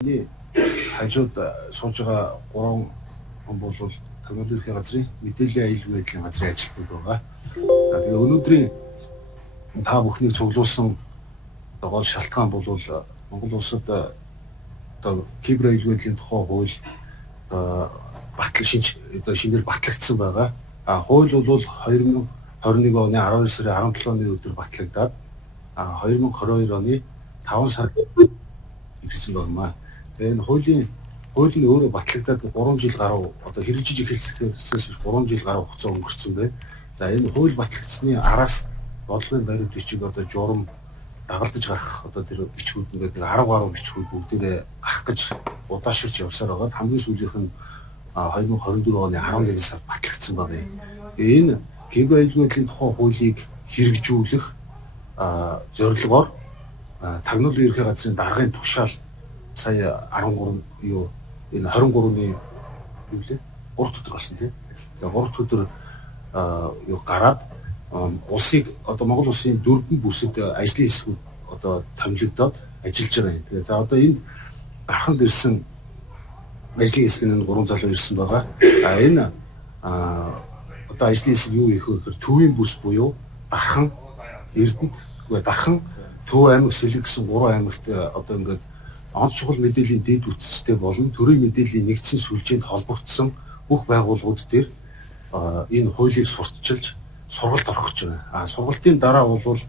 Миний хажууд сууж байгаа 3 хүн бол Тагнуулын ерхий газрын мэдээллийн аюулгүй байдлын газрын ажилтнууд байгаа. Тэгээ өнөөдрийн та бүхнийг цуглуулсан гол шалтгаан бол Монгол улсад одоо кибер аюулгүй байдлын тухай хууль шинээр батлагдсан байгаа. Хууль бол 2021 оны 12 сарын 17-ны өдөр батлагдаад 2022 оны 5 сард ирсэн байна. Энэ хуулийн өөрөө батлагдаад 3 жил гаруй одоо хэрэгжиж эхэлснээс 3 жил гаруй хугацаа өнгөрцөн байна. За энэ хууль батлагдсны араас бодлогын баримт бичиг одоо журам дагалдаж гарах одоо тэр бичгүүд ингээд 10 гаруй бичгүүд бүгдээрээ гарах гэж удаашрч явсаар байгаа. Хамгийн сүүлийнх нь 2024 оны 11 сард батлагдсан байна. Энэ кибер аюулгүй байдлын тухай хуулийг хэрэгжүүлэх зорилгоор Тагнуулын ерхий газрын даргын тушаал сая 13 энэ 23-ны юу лээ 3 өдөр болсон тийм. Тэгээ 3 өдөр гараад улсыг одоо Монгол улсын 4 бүсэд ажлын хэсгүүд одоо томилогдоод ажиллаж байгаа юм. Тэгээ за одоо энэ гараханд ирсэн ажлын хэсгийн 3 залуу ирсэн байгаа. Энэ одоо ажлын хэсэг юу их вэ гэхээр төвийн бүс буюу Дархан, Эрдэнэт, Дархан, Төв аймаг, Сэлэг гэсэн 3 аймагт одоо ингээд онц чухал мэдээллийн дэд үтцтэй болон төрийн мэдээллийн нэгдсэн сүлжээнд холбогдсон бүх байгууллагууд дээр энэ хуулийг сурталчилж сургалт орох гэж байна. Сургалтын дараа бол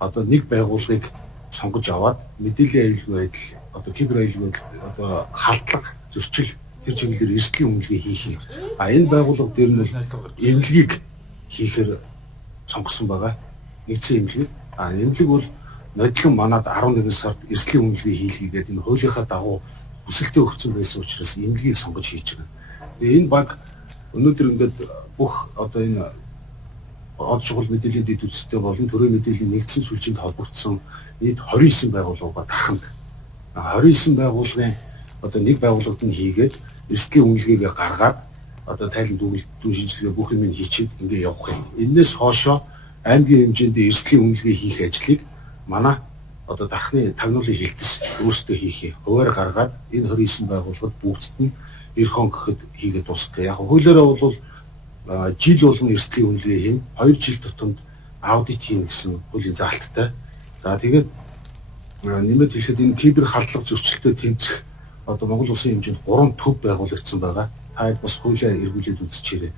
одоо нэг байгууллагыг сонгож аваад мэдээллийн аюулгүй байдал одоо кибер аюулгүй байдал одоо халдлага зөрчил тэр чиглэлээр эрсдлийн үнэлгээ хийх. Энэ байгууллага дээр нь эмнэлгийг хийхээр сонгосон байгаа. Нэгдсэн эмнэлэг. Эмнэлэг бол нодлон манад 11 сард эрсдлийн үнэлгээ хийлгээд энэ хуулийнхаа дагуу хүсэлтээ өгсөн байсан учраас эмнэлгийг сонгож хийж байгаа. Тэгээ энэ баг өнөөдөр ингээд бүх одоо энэ онц чухал мэдээллийн дэд үтцтэй болон төрийн мэдээллийн нэгдсэн сүлжээнд холбогдсон нийт 29 байгууллага Дарханд 29 байгууллагын одоо нэг байгууллагад нь хийгээд эрсдлийн үнэлгээгээ гаргаад одоо тайлан дүүн шинжилгээ бүх юм хийчихэд ингээд явах юм. Энээс хоошоо аймгийн хэмжээнд эрсдлийн үнэлгээ хийх ажлыг манай одоо Дархны Тагнуулын хилдэс өөрсдөө хийх хуваар гаргаад энэ 29 байгууллагад бүгдд нь эх он гэхэд хийгээд дуусгах. Яг хуулиараа бол жил болгон эрсдлийн үнэлгээ хийн 2 жил тутамд аудит хийн гэсэн хуулийн заалттай. За тэгээд нэмээд хэлэхэд энэ кибер халдлага зөрчилтэй тэмцэх одоо Монгол улсын хэмжээнд 3 төв байгуулагдсан байгаа. Та бас хуулиар эргүүлээд үзчихээрэй.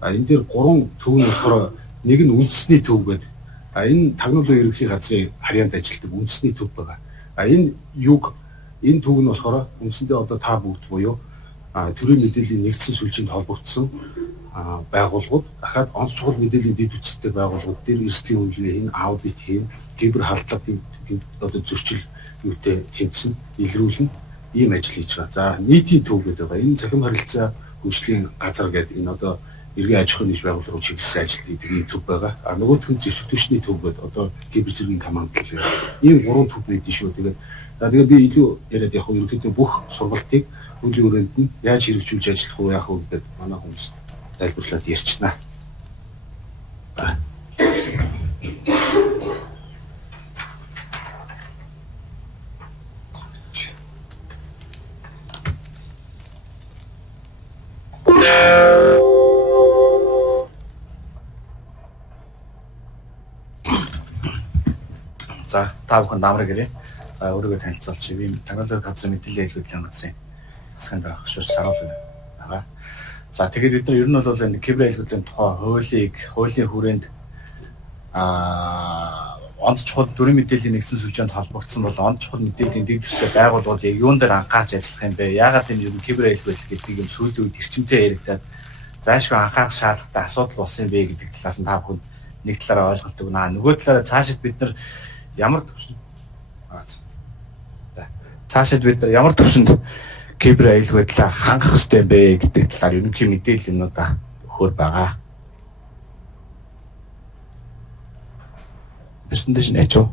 Энэ дээр 3 төв нь болохоор нэг нь үндэсний төв гэдэг. Энэ Тагнуулын ерхий газрын харьяанд ажилладаг үндэсний төв байгаа. Энэ төв нь болохоор үндсэндээ одоо та бүгд буюу төрийн мэдээллийн нэгдсэн сүлжээнд холбогдсон байгууллагууд дахиад онц чухал мэдээллийн дэд үтцтэй байгууллагууд дээр эрсдлийн үнэлгээ хийн, аудит хийн, кибер халдлагын одоо зөрчил юутэй тэмцэн илрүүлнэ ийм ажил хийж байгаа. За нийтийн төв гэдэг байгаа. Энэ цахим харилцаа хөгжлийн газар гэдэг энэ одоо эргийн аж ахуйн нэгж байгууллагын чиглэсэн ажил хийдэг ийм төв байгаа. Нөгөөх нь зэвсэг түвшний төв гэдэг одоо кибер зэргийн команд гэх ийм 3 төв байдаг шүү. Тэгээд би илүү яриад яг ерөнхийдөө бүх сургалтыг хуулийн өрөөнд нь яаж хэрэгжүүлж ажиллах уу яах вэ гэдэг манай хүмүүс тайлбарлаад ярьчихна. За та бүхэн дамраг ирээ. За өөрийгөө танилцуулчих. Би Тагнуулын газрын мэдээллийн аюулгүй байдлын газрын засгийн дарга Шүрч Саруулын байгаа. За тэгээд бид нар ер нь бол энэ кибер аюулгүй байдлын тухай хуулийн хүрээнд онц чухал төрийн мэдээллийн нэгдсэн сүлжээнд холбогдсон бол онц чухал мэдээллийн дэд түвштэй байгууллагуудыг юун дээр анхаарч ажиллах юм бэ? Яагаад энэ ер нь кибер аюулгүй байдал гэдэг юм сүүлийн үед эрчимтэй яригдаад заашгүй анхаарах шаардлагатай асуудал болсон юм бэ гэдэг талаас нь та бүхэн нэг талаараа ойлголт өгнө. Нөгөө талаараа цаашид бид нар ямар төвшөнд кибер аюулгүй байдлаа хангах ёстой юм бэ гэдэг талаар ерөнхий мэдээлэл юмнуудаа өгөхөр байгаа. Presentation ачаа.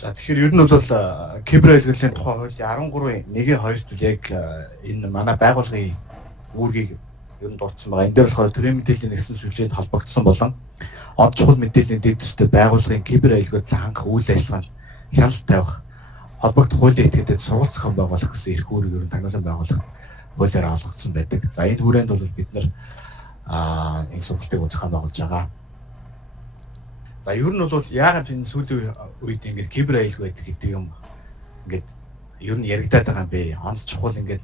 За тэгэхээр ер нь бол кибер хэлхүүлийн тухай хуулийн 13-1-2 зүйл яг энэ манай байгууллагын үүргийг ер нь дурдсан байгаа. Энэ дээр болохоор төрийн мэдээллийн нэгсэн сүлжээнд холбогдсон болон од чухал мэдээллийн дэд төстэй байгууллагын кибер аюулгүйд хангах үйл ажиллагаанд хяналт тавих холбогдох хуулийн этгээдэд сургалт зохион байгуулах гэсэн эрх үүрэг ер нь таниулан байгуулах хуулиар олгогдсон байдаг. За энэ хүрээнд бол бид нар энэ сургалтыг зохион байгуулж байгаа. За ер нь бол яагаад энэ сүүлийн үед ингээд кибер аюулгүй гэдэг юм ингээд ер нь яригадаад байгаа юм бэ? Онц чухал ингээд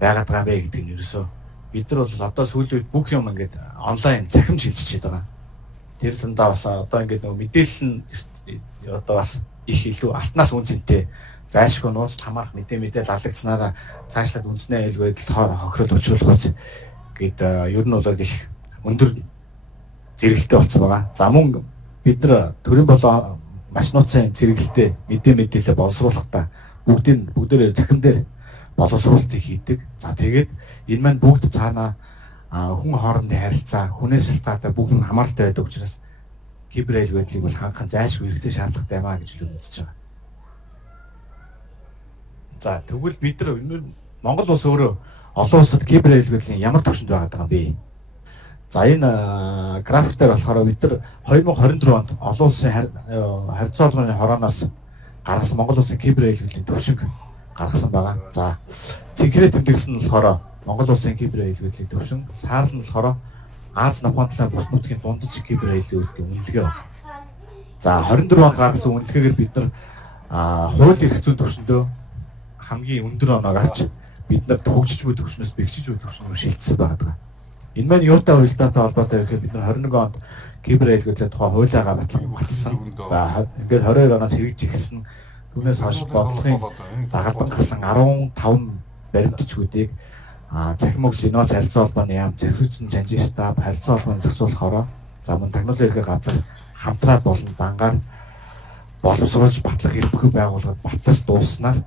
байгаад байгаа юм бэ гэдэг нь ерөөсөө бид нар бол одоо сүүлийн үед бүх юм ингээд онлайн захимж шилжиж байгаа. Тэр зандаа бас одоо ингээд нөгөө мэдээлэл нь одоо бас их илүү алтнаас үнцэнтэй зайлшгүй нууцд хамаарах мэдээлэл алгацснараа цаашлаад үндэсний аюулгүй байдал хохирол өчрүүлэх гэд ер нь бол их өндөр зэрэгэлтэй болсон байгаа. За мөн бид нар төрийн болоо маш нууцын зэрэгэлтэй мэдээлэл боловсруулахдаа бүгдээр захим дээр боловсруулалтыг хийдэг. За тэгээд энэ маань бүгд цаана хүн хоорондын харилцаа, хүнээс шалтгаалтай бүгд нь хамааралтай байдаг учраас кибер аюулгүй байдлыг бол хангах зайлшгүй хэрэгцээ шаардлагатай юм а гэж үзэж байгаа. За тэгвэл бид нар Монгол улс өөрөө олон улсад кибер аюулгүй байдлын ямар түвшинд байгаа юм бэ? За энэ график дээр болохоор бид нар 2024 онд олон улсын харилцаа холбооны хорооноос гаргасан Монгол улсын кибер аюулгүйлийн түвшинг гаргасан байгаа. За цэнхрээ тэмдэгсэн нь болохоор Монгол улсын кибер аюулгүйлийн түвшин, саарл нь болохоор Аз Напхан талын бүс нутгийн дундаж кибер аюулгүйлийн үнэлгээ байна. За 24 онд гаргасан үнэлгээгээр бид нар хууль эрх зүйн түвшиндөө хамгийн өндөр оноог авч бид нар хөгжиж буй түвшнээс бэгжиж буй түвшнөөр шилжсэн байгаа. Энэ маань юутай уялдаатай холбоотой вэ гэхээр бид нар 21 онд кибер аюулгүйлийн тухай хуулиагаа баталсан. За ингээд 22 оноос хэрэгжиж эхэлсэн. Түүнээс хойш бодлогын дагалдан гарсан 15 баримтчгүүдийг захим өгс инновац харилцаа холбооны яам, зэрэгцүүлсэн жанжин штаб, харилцаа холбооны зохицуулахаараа за мөн тагнуулын эрхээ газар хамтраад болон дангаар боловсруулж батлах эрхбэх байгууллагад батлаж дуусснаар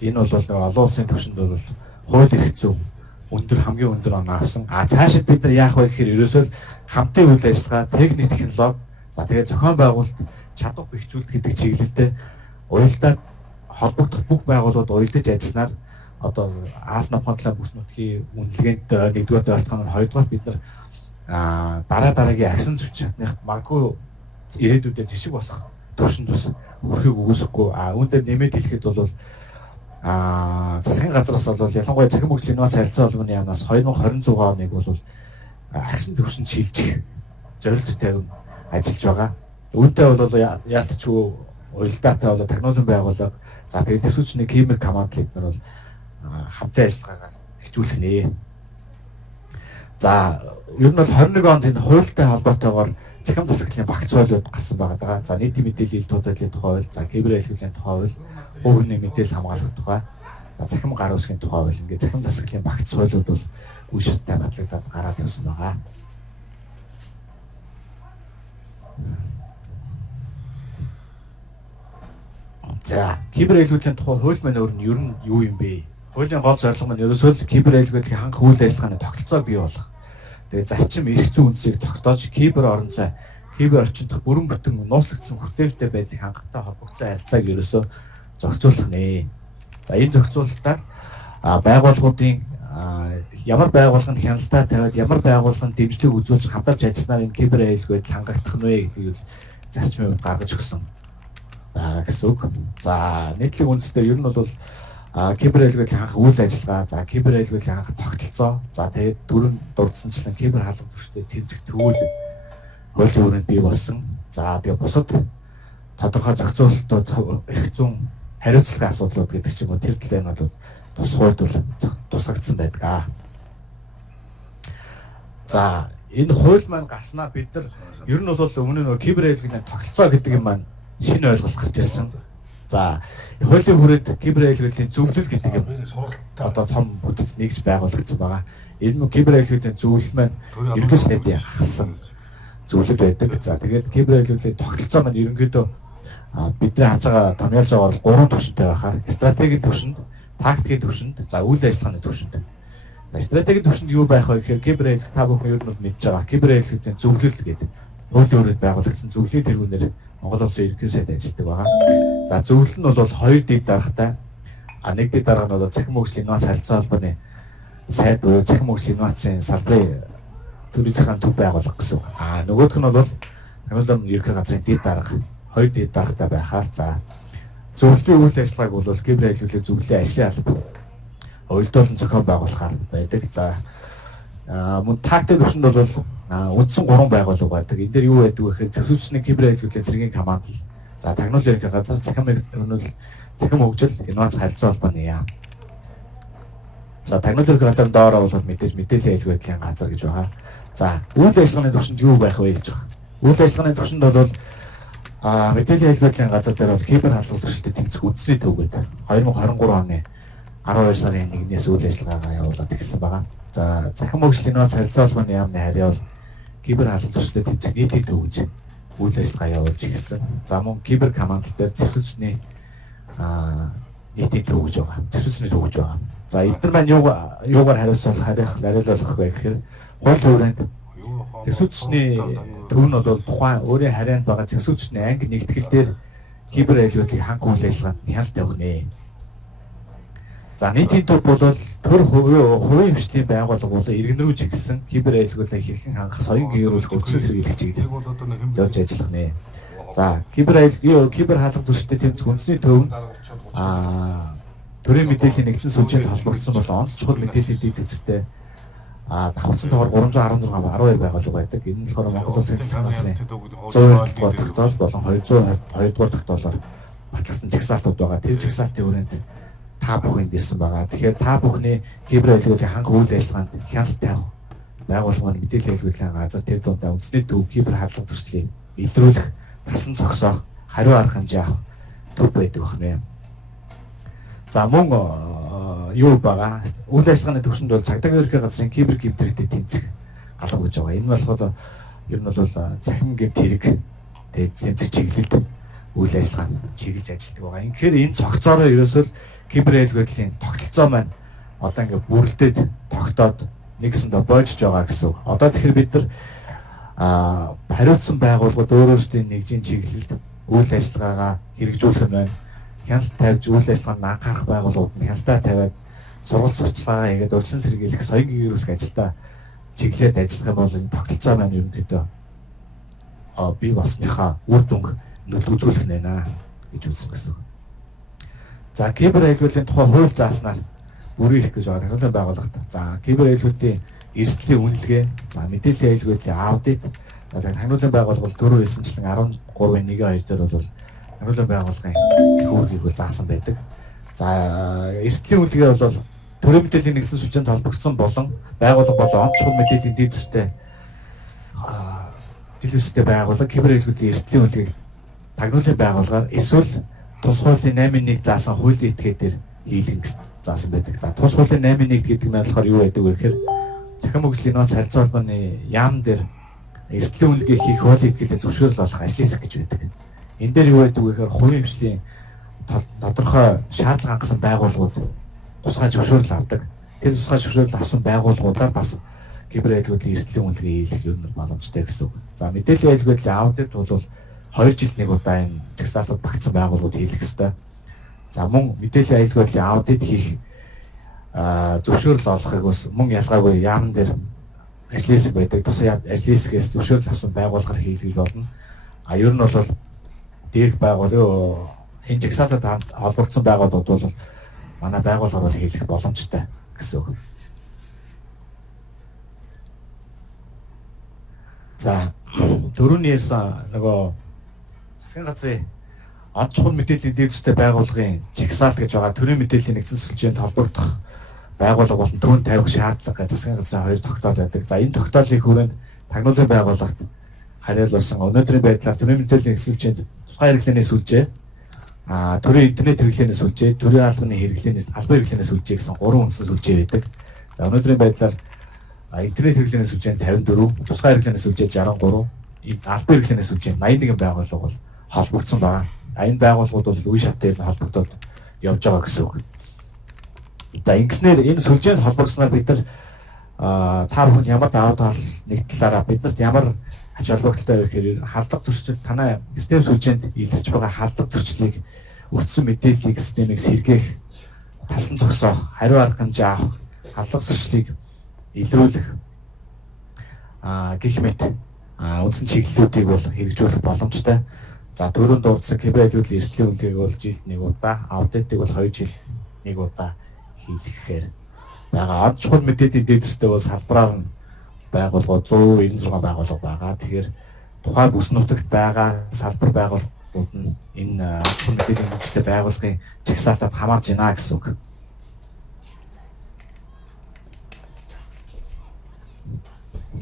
энэ бол олон улсын түвшинд бол хууль эрх зүйн хамгийн өндөр оноо авсан. Цаашид бид нар яах вэ гэхээр ерөөсөө хамтын үйл ажиллагаа, техник технологи, за тэгээд зохион байгуулалт, чадвар бэхжүүлэлт гэдэг чиглэлдээ уялдаад холбогдох бүх байгууллагууд уялдаж ажилласнаар одоо Аз Напхан талын бүс нутгийн үнэлгээнд нэгдүгээр ойлголт нь хоёрдугаар бид нар дараагийн агсан зөвч чадных магадгүй ирээдүйдээ зэшиг болох түвшинд бас хүрэхийг үүсэхгүй. Үүндээ нэмээд хэлэхэд бол засгийн газраас бол ялангуяа захин хөгжлийн инновац харилцаа холбооны яамнаас 2026 оныг бол агсан түвшинд шилжих зорилт тавин ажиллаж байгаа. Үүнтэй бол яалтчгүй уялдаатай бол тагнуулын байгууллага за тэгээд төсвөчний кибер команд лидер бол хамтын ажиллагаагаа хөгжүүлэх нэ. За ер нь бол 21 онд энэ хуультай холбоотойгоор захим засаглалын багц хуулиуд гарсан байгаа. За нийтийн мэдээлэл илт хуульдлын тухай хууль, за кибер аюулгүйлийн тухай хууль, хувийн мэдээлэл хамгаалах тухай, за захим гар үсгийн тухай хууль ингээд захим засаглалын багц хуулиуд бол үе шаттай батлагдаад гараад явсан байгаа. За кибер аюулгүйлийн тухай хууль маань өөр нь ер нь юу юм бэ? Хуулийн гол зорилго нь ерөөсөө кибер аюулгүйдлийг хангах үйл ажиллагааны тогтолцоог бий болгох. Тэгээд зарчим эрх зүйн үндсийг тогтоож кибер орон зай, кибер орчин дахь бүрэн бүтэн нууцлагдсан хүртээмжтэй байдлыг хангахтай холбогдсон харилцааг ерөөсөө зохицуулах нэ. За энэ зохицуулалтаар байгууллагуудын ямар байгууллага нь хяналтаа тавиад ямар байгууллага нь дэмжлэг үзүүлж хамтарч ажилласнаар энэ кибер аюулгүйдэл хангагдах нь вэ гэдгийг зарчмын хувьд гаргаж өгсөн гэсэн үг. За нийтлэг үндсээр ер нь бол кибер аюулгүйдлийг хангах үйл ажиллагаа, за кибер аюулгүйдлийг хангах тогтолцоо, за тэгээд дөрөв дурдсанчлан кибер хаалга төвчтэй тэмцэх төвөл хуулийн өрөөнд бий болсон. За тэгээд бусад тодорхой зохицуулалтууд эрх зүйн хариуцлагын асуудлууд гэдэг ч юм уу тэр талын бол тус хууль бол тусгагдсан байдаг. За энэ хууль маань гарснаа бид нар ер нь бол өмнө нь кибер аюулгүйдлийн тогтолцоо гэдэг юм маань шинэ ойлголт гарч ирсэн. За хуулийн хүрээд кибер аюулгүйдлийн зөвлөл гэдэг юм одоо том бүтэц нэгж байгуулагдсан байгаа. Энэ кибер аюулгүйдлийн зөвлөл маань ерөнхий сайдын хасан зөвлөл байдаг. За тэгээд кибер аюулгүйдлийн тогтолцоо маань ерөнхийдөө бидний харж байгаа томьёолж байгаа бол 3 түвшинтэй байхаар стратегийн түвшинд, тактикийн түвшинд, за үйл ажиллагааны түвшинд. За стратегийн түвшинд юу байх вэ гэхээр кибер аюулгүйд та бүхэн ер нь мэдж байгаа. Кибер аюулгүйдлийн зөвлөл гэдэг хуулийн хүрээд байгуулагдсан зөвлөлийн тэргүүнээр Монгол улсын ерөнхий сайд ажилладаг байгаа. За зөвлөл нь бол 2 дэд даргатай. Нэг дэд дарга нь бол цахим хөгжлийн инновац харилцаа холбооны сайд буюу цахим хөгжлийн инновацийн салбарын төрийн захаан төв байгуулах гэсэн. Нөгөөх нь бол Тамилын ерөнхий газрын дэд дарга 2 дэд даргатай байхаар за зөвлөлийн үйл ажиллагааг бол гибр айлгуулын зөвлөлийн ажлын алба уялдуулан зохион байгуулахаар байдаг. За мөн тактик төвшөнд бол үндсэн 3 байгууллага байдаг. Энэ дээр юу байдаг вэ гэхээр зөвшөөрлөсний гибр айлгуулын цэргийн команд. За тагнуулын ерөнхий газар цахим хөгжил инновац харилцаа холбооны яам. За тагнуулын ерөнхий газар доороо бол мэдээллийн айлгуулын газар гэж байгаа. За үйл ажиллагааны төвшөнд юу байх вэ гэж байна. Үйл ажиллагааны төвшөнд бол мэдээллийн айлгуулын газар дээр бол кибер халдвартай тэмцэх үндэсний төв гэдэг 2023 оны 12 сарын 1-ээс үйл ажиллагаагаа явуулаад эхэлсэн байгаа. За цахим хөгжлийн инновац харилцаа холбооны яамны харьяа бол кибер халдвартай тэмцэх нийтийн төв гэж үйл ажиллагаа явуулж эхэлсэн. За мөн кибер команд дээр зөвшөөрлөсний нийтийн төв гэж байгаа. Зөвшөөрлөсний төв гэж байгаа. За эдгээр маань юугаар хариулах вэ гэхээр хууль хүрээнд зөвшөөрлөсний төв нь бол тухайн өөрийн харьяанд байгаа зөвшөөрлөсний анги нэгтгэл дээр кибер айлгуулыг ханх үйл ажиллагаанд хяналт тавих нэ. За нийтийн төв бол төр хувийн хвшлийн байгууллага бол иргэн рүү чиглэсэн кибер айлгуулыг хэрхэн хангах соён гэрүүлэх өргөсөн сэргийлэх чиглэл явж ажиллах нэ. За кибер хаалга зөрчилтэй тэмцэх үндэсний төв нь төрийн мэдээллийн нэгдсэн сүлжээнд холбогдсон бол онц чухал мэдээллийн дэд эцэстэй давхцсан тоогоор 316 байгууллага байдаг. Энэ нь болохоор Монгол Улсын засгийн газрын 120 дугаар тогтоол болон 202 дугаар тогтоолоор батлагдсан жагсаалтууд байгаа. Тэр жагсаалтын хүрээнд та бүхэнд ирсэн байгаа. Тэгэхээр та бүхний кибер айлгуулын ханх үйл ажиллагаанд хяналт тавих байгууллагын мэдээллийн айлгуулын газар тэр дундаа үндэсний төв кибер хаалга зөрчлийг илрүүлэх, тасан зогсоох, хариу арга хэмжээ авах төв байдаг байна. За мөн юу байгаа? Үйл ажиллагааны төвшөнд бол цагдаагийн ерөнхий газрын кибер гэмтрэгтэй тэмцэх алба гэж байгаа. Энэ болохоор ер нь бол цахим гэмт хэрэг тэмцэх чиглэлд үйл ажиллагаанд чиглэж ажилладаг байгаа. Тэгэхээр энэ цогцоороо ерөөсөө кибер айлгуулын тогтолцоо маань одоо ингээд бүрлдээд тогтоод нэгсэндээ боожж байгаа гэсэн. Одоо тэгэхээр бид нар хариуцсан байгууллагууд өөрөөсөө нэгжийн чиглэлд үйл ажиллагаагаа хэрэгжүүлэх нь байна. Хяналт тавьж үйл ажиллагаанд анхаарах байгууллагууд нь хяналтаа тавиад сургалт сурталчилгаагаа хийгээд урьдчилан сэргийлэх, соён гэрүүлэх ажилдаа чиглээд ажиллах юм бол энэ тогтолцоо маань ерөнхийдөө бий болсныхаа үр дүнг нөлөөлөх нэ гэж үзсэн гэсэн. За кибер айлгуулын тухай хууль зааснаар бүрий ирэх гэж байгаа тагнуулын байгууллагт. За кибер айлгуулын эрсдлийн үнэлгээ, за мэдээллийн айлгуулын аудит, тагнуулын байгууллага бол түрүү хэлсэнчлэн 13.1.2 дээр бол тагнуулын байгууллагын хөргийг бол заасан байдаг. За эрсдлийн үнэлгээ бол төрийн мэдээллийн нэгдсэн сүлжээнд холбогдсон болон байгууллага болон онц чухал мэдээллийн дэд үстэй дэлгүүртэй байгууллага кибер айлгуулын эрсдлийн үнэлгээг тагнуулын байгууллагаар эсвэл тус хуулийн 8.1 заасан хуулийн этгээд хийлгэн заасан байдаг. За тус хуулийн 8.1 гэдэг нь болохоор юу байдаг вэ гэхээр цахим хөгжлийн инновац харилцаа холбооны яам дээр эрсдлийн үнэлгээ хийх хуулийн этгээдэд зөвшөөрөл олох ажлын хэсэг гэж байдаг. Энэ дээр юу байдаг вэ гэхээр хувийн хвшлийн тодорхой шаардлага хангасан байгууллагууд тусгай зөвшөөрөл авдаг. Тэр тусгай зөвшөөрөл авсан байгууллагуудаар бас кибер айлгуулын эрсдлийн үнэлгээ хийх юм боломжтой гэсэн үг. За мэдээллийн айлгуулын аудит бол 2 жилд нэг удаа энэ жагсаалтад багтсан байгууллагууд хийх ёстой. За мөн мэдээллийн айлгуулын аудит хийх зөвшөөрөл олохыг бас мөн ялгаагүй яамн дээр ажлын хэсэг байдаг. Тус ажлын хэсгээс зөвшөөрөл авсан байгууллагаар хийлгэж болно. Ер нь бол дээрх байгууллагын энэ жагсаалтад холбогдсон байгууллагууд бол манай байгууллагаар бол хийлгэх боломжтой гэсэн үг. За дөрөвний нөгөө засгийн газрын онц чухал мэдээллийн дэд үстэй байгууллагын жагсаалт гэж байгаа төрийн мэдээллийн нэгдсэн сүлжээнд холбогдох байгууллага болон түүнд тавих шаардлага засгийн газрын 2 тогтоол байдаг. За энэ тогтоолын хүрээнд тагнуулын байгууллагт хариулсан өнөөдрийн байдлаар төрийн мэдээллийн нэгдсэн сүлжээнд тусгай хэрэглээний сүлжээ, төрийн интернет хэрэглээний сүлжээ, төрийн албаны хэрэглээний албан хэрэглээний сүлжээ гэсэн 3 үндсэн сүлжээ байдаг. За өнөөдрийн байдлаар интернет хэрэглээний сүлжээнд 54, тусгай хэрэглээний сүлжээнд 63, албан хэрэглээний сүлжээнд 81 байгууллага бол холбогдсон байна. Энэ байгууллагууд бол үе шатыг холбогдоод явж байгаа гэсэн үг. За ингэснээр энэ сүлжээнд холбогдсноор бид нар та бүхэн ямар даваа тал нэг талаараа биднэрт ямар ач холбогдолтой вэ гэхээр халдлага зөрчил танай систем сүлжээнд илэрч байгаа халдлага зөрчлийг өртсөн мэдээллийг системийг сэргээх, тасан зогсоох, хариу арга хэмжээ авах, халдвар зуршлыг илрүүлэх гэх мэт үндсэн чиглэлүүдийг бол хэрэгжүүлэх боломжтой. За түрүүнд дурдсан киберхайлтын эрсдлийн үнэлгээг бол жилд 1 удаа, аудитыг бол 2 жил 1 удаа хийлгэхээр байгаа. Ад чухал мэдээдийн дэвстэй бол салбараар нь байгууллагууд 196 байгууллага байгаа. Тэгэхээр тухайн бүс нутагт байгаа салбар байгууллагууд нь энэ чухал мэдээдийн дэвстэй байгууллагын чагсаалтад хамаарж байна гэсэн үг.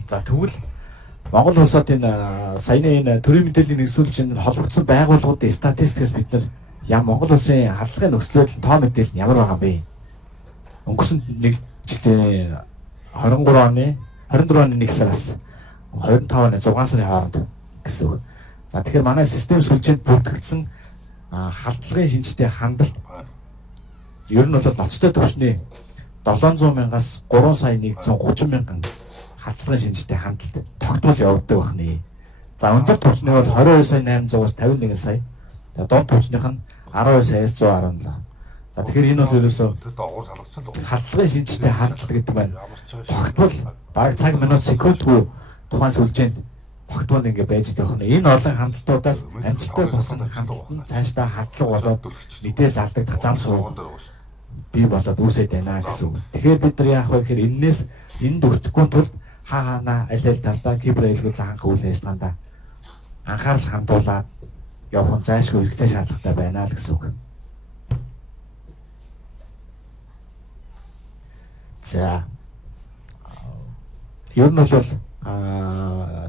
За тэгвэл Монгол улсад энэ саяны энэ төрийн мэдээллийн нэгсүүлж холбогдсон байгууллагуудын статистикээс бид нар Монгол улсын халдлагын нөхцөл байдал тоо мэдээлэл нь ямар байгаа бэ? Өнгөрсөн нэг жилийн 24 оны 1 сараас 25 оны 6 сарын хооронд гэсэн үг. За тэгэхээр манай систем сүлжээнд бүрдэгдсэн халдлагын шинжтэй хандлт ер нь бол ноцтой төвчний 700 мянгаас 3 сая 130 мянган халдлагын шинжтэй хандлт тогтмол явагддаг байна. За өндөр төвчний бол 22 сая 800-аас 51 сая. Дунд төвчнийх нь 12 саяас 117. За тэгэхээр энэ бол ерөөсөө халдлагын шинжтэй хандлт гэдэг маань тогтмол баг цаг минут секундгүй тухайн сүлжээнд тогтмол ингэ байж байгаа юм. Энэ олон хандлтуудаас амжилттай болсон хандлт нь цаашдаа хадлага болоод мэдээлэл алдагдах зам суу бий болоод үүсэж байна гэсэн үг. Тэгэхээр бид нар яах вэ гэхээр энэс энд өртөхгүй тулд хаана аль аль талдаа киберхайлтыг хангах үйл ажиллагаанд анхаарал хандуулаад явах нь зайлшгүй хэрэгцээ шаардлагатай байна л гэсэн үг. За ер нь бол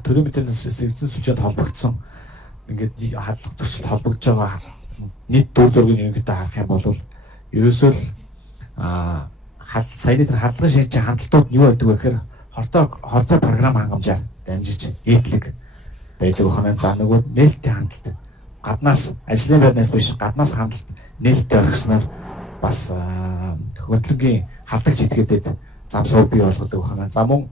төрийн мэдээллийн эзэн сүлжээнд холбогдсон ингээд хадлах зөрчилд холбогдож байгаа нийт төр зургийг ерөнхийдөө харах юм бол ерөөсөө л саяны тэр халдлагын шинжтэй хандлтууд нь юу байдаг вэ гэхээр хортой програм хангамжаар дамжиж нийтлэг байдаг байна. За нөгөө нээлттэй хандлт гаднаас ажлын байрнаас биш гаднаас хандлт нээлттэй орхисноор бас хөдөлгөөний халдагч этгээдэд зам суу бий болгодог байна. За мөн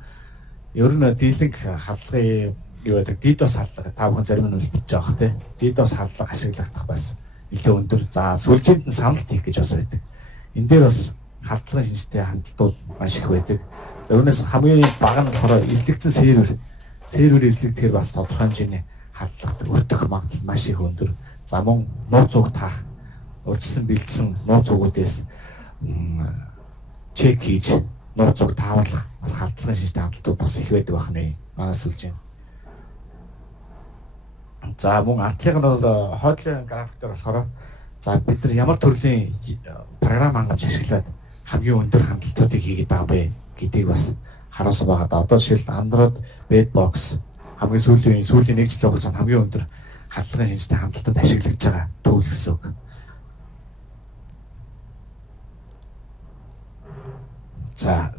ер нь дийлэнх халдлагын юу байдаг DDoS халдлага та бүхэн зарим нь бичиж байгаа хэ. DDoS халдлага ашиглагдах бас нэлээд өндөр. За сүлжээнд нь саналт хийх гэж бас байдаг. Энэ дээр бас халдлагын шинжтэй хандлтууд маш их байдаг. За үүнээс хамгийн бага нь болохоор эзлэгдсэн сервер эзлэгдэхээр бас тодорхой хэмжээний халдлагт өртөх магадлал маш их өндөр. За мөн нууц уг таах, урьдчилан бэлдсэн нууц угуудаас чек хийж нууц уг тааварлах бас халдлагын шинжтэй хандлтууд бас их байдаг байна. Манай сүлжээ. За мөн артлыг нь бол хойдлын график дээр болохоор за бид нар ямар төрлийн програм хангамж ашиглаад хамгийн өндөр хандлтуудыг хийгээд байгаа бэ гэдгийг бас харуулсан байгаа да. Одоо жишээл Android Bedbox хамгийн сүүлийн 1 жилийн хугацаанд хамгийн өндөр халдлагын шинжтэй хандлтад ашиглагдж байгаа tool гэсэн үг. За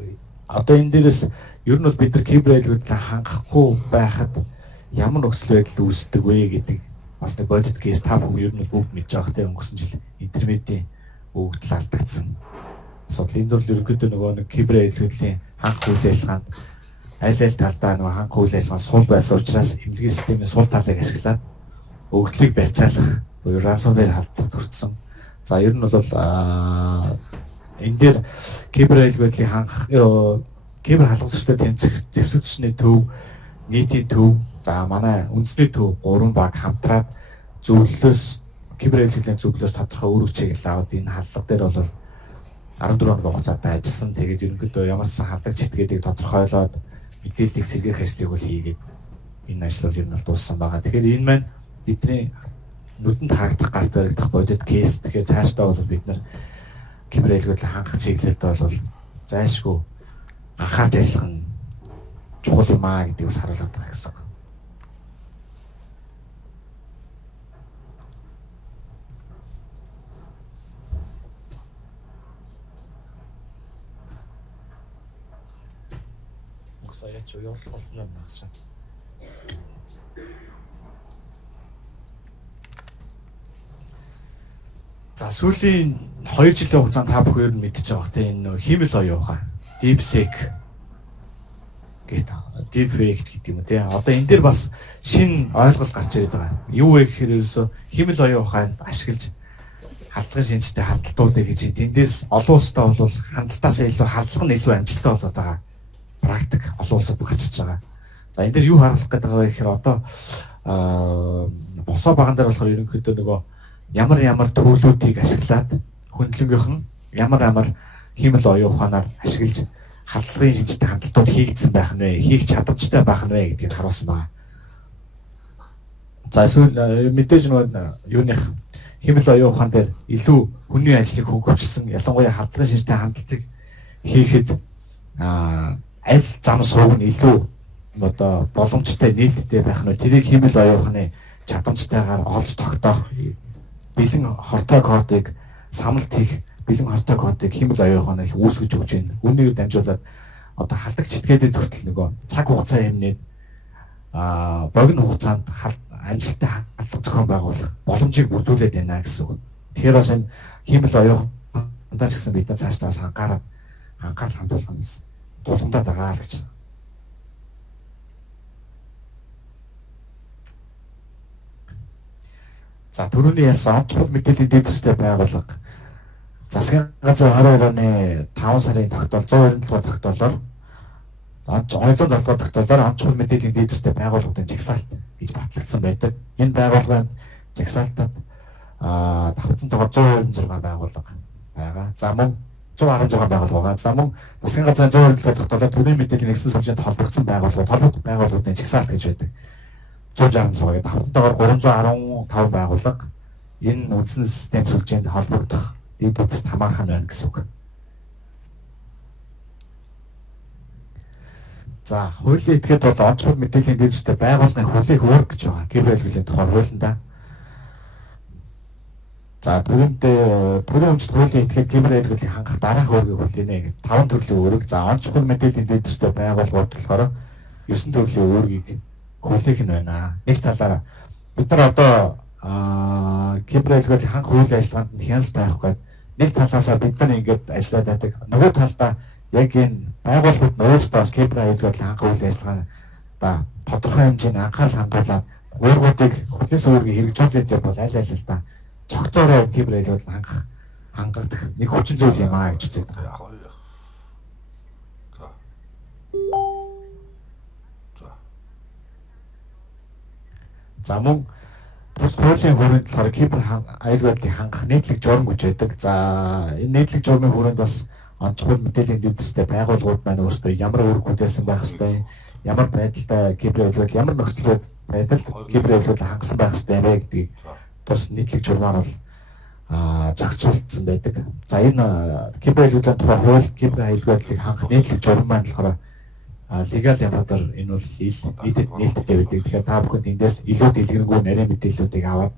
одоо энэ дээрээс ер нь бол бид нар киберхайлтыг хангахгүй байхад ямар нөхцөл байдал үүсдэг вэ гэдэг бас нэг бодит кейс та бүхэн ер нь бүгд мэдж байгаа хэрэг өнгөрсөн жил интернетийн өгөгдөл алдагдсан. Асуудал энэ бол ерөнхийдөө нөгөө нэг киберхайлтын хангах үйл ажиллагаанд аль аль талдаа нөгөө хангах үйл ажиллагаа сул байсан учраас эмнэлгийн системийн сул талыг ашиглаад өгөгдлийг барьцаалах буюу ransomware халдлагт хүрсэн. За ер нь бол энэ дээр киберхайлтыг хангах кибер халдлагчтай тэмцэх зэвсэгчний төв, нийтийн төв, за манай үндэсний төв 3 баг хамтраад зөвлөлөөс киберхайлтын зөвлөлөөс тодорхой үр хэмжээг аваад энэ халдлага дээр бол 14 хоног хугацаатай ажилласан. Тэгээд ерөнхийдөө ямар ч халдагч этгээдийг тодорхойлоод мэдээллийг сэргээх ажлыг бол хийгээд энэ ажил бол ер нь дууссан байгаа. Тэгэхээр энэ маань бидний нүдэнд харагдах гарт баригдах бодит кейс. Тэгэхээр цаашдаа бол бид нар киберхайлтыг хангах чиглэлд бол зайлшгүй анхаарч ажиллах нь чухал юм аа гэдгийг бас харуулдаг гэсэн үг. Саяч юу юм насаа. За сүүлийн 2 жилийн хугацаанд та бүхэн ер нь мэдчихэж байгаа те энэ хиймэл оюун ухаан DeepSeek гэдэг deepfake гэдэг юм те. Одоо энэ дээр бас шинэ ойлголт гарч ирээд байгаа. Юу вэ гэхээр ерөөсө хиймэл оюун ухаанд ашиглаж халдлагын шинжтэй хандлтуудыг хийж тэндээс олон улстай бол хандлтаас илүү халдлага нь илүү амжилттай болоод байгаа практик олон улсад багчиж байгаа. За энэ дээр юу харуулах гэдэг вэ гэхээр одоо босоо баган дээр болохоор ерөнхийдөө нөгөө ямар төлөвлөлтийг ашиглаад хөндлөнгийнхэн ямар хиймэл оюун ухаанаар ашиглаж халдлагын шинжтэй хандлтууд хийгдсэн байх нь вэ, хийх чадамжтай байх нь вэ гэдгийг харуулсан байна. За эсвэл мэдээж нөгөө юуных хиймэл оюун ухаан дээр илүү хүний ажлыг хөгжүүлсэн, ялангуяа халдлагын шинжтэй хандлтыг хийхэд аль зам сууг нь илүү одоо боломжтой нийлдэхтэй байх нь тэрийг хиймэл оюун ухааны чадамжтайгаар олж тогтоох бэлэн хортой кодыг самлт хийх бэлэн хортой кодыг хиймэл оюун ухаанаар үүсгэж өгч байна. Үүнийг дамжуулаад одоо халдагч этгээдэд хүртэл нөгөө цаг хугацаа хэмнээд богино хугацаанд амжилттай халдлага зохион байгуулах боломжийг бүрдүүлээд байна гэсэн үг. Тэгэхээр бас энэ хиймэл оюун ухаандаа ч гэсэн бид нар цаашдаа анхаарал хандуулах нь тулгамдаад байгаа л гэж. За түрүүний ясан онцлог мэдээллийн дэд төстэй байгууллага засгийн газар 22 оны 5 сарын тогтоол 127 тогтоолоор 207 тогтоолоор онцлог мэдээллийн дэд төстэй байгууллагын жагсаалт гэж батлагдсан байдаг. Энэ байгууллагын жагсаалтад давхцантайгаар 126 байгууллага байгаа. За мөн 116 байгууллага байгаа. За мөн засгийн газрын 127 тогтоолоор төрийн мэдээллийн нэгсэн сүлжээнд холбогдсон байгууллагуудын жагсаалт гэж байдаг. 166 давхцантайгаар 315 байгууллага энэ үндсэн систем сүлжээнд холбогдох дэд үтст хамаархан байна гэсэн үг. За хуулийн этгээд бол онцгой мэдээллийн дэд үстэй байгууллагын хуулийг үүрэг гэж байгаа. Киберхийллийн тухай хуулиндаа. За төрийн өмчт хуулийн этгээд киберхийллийг хангах дараах үүргийг хүлээнэ гэж 5 төрлийн үүрэг. За онцгой мэдээллийн дэд үстэй байгууллагууд болохоор 9 төрлийн үүргийг хүлээх нь байна. Нэг талаараа бид нар одоо киберхийллийг хангах үйл ажиллагаанд нь хяналт тавих гээд нэг талаасаа бид нар ингээд ажиллаад байдаг. Нөгөө талдаа яг энэ байгууллагууд нь өөрсдөө киберхийллийг хангах үйл ажиллагаанд тодорхой хэмжээний анхаарал хандуулаад үүргүүдийг хүлээсэн үүргийг хэрэгжүүлээд бол аль аль та цогцоороо киберхийллийг хангагдах нэг хүчин зүйл юм аа гэж үздэг. За мөн тус хуулийн хүрээнд болохоор кибер аюулгүй хангах нийтлэг журам гэж байдаг. За энэ нийтлэг журмын хүрээнд бас онцгой мэдээллийн дэд үстэй байгууллагууд маань өөрсдөө ямар үүрэг хүлээсэн байх ёстой, ямар байдалтай кибер аюулгүй ямар нөхцөл байдалд кибер аюулгүй хангасан байх ёстой вэ гэдгийг тус нийтлэг журмаар бол зохицуулсан байдаг. За энэ кибер аюулгүй тухай хууль кибер аюулгүйг хангах нийтлэг журам маань болохоор legal яваад энэ бол нийтэд нээлттэй байдаг. Тэгэхээр та бүхэн эндээс илүү дэлгэрэнгүй нарийн мэдээллүүдийг аваад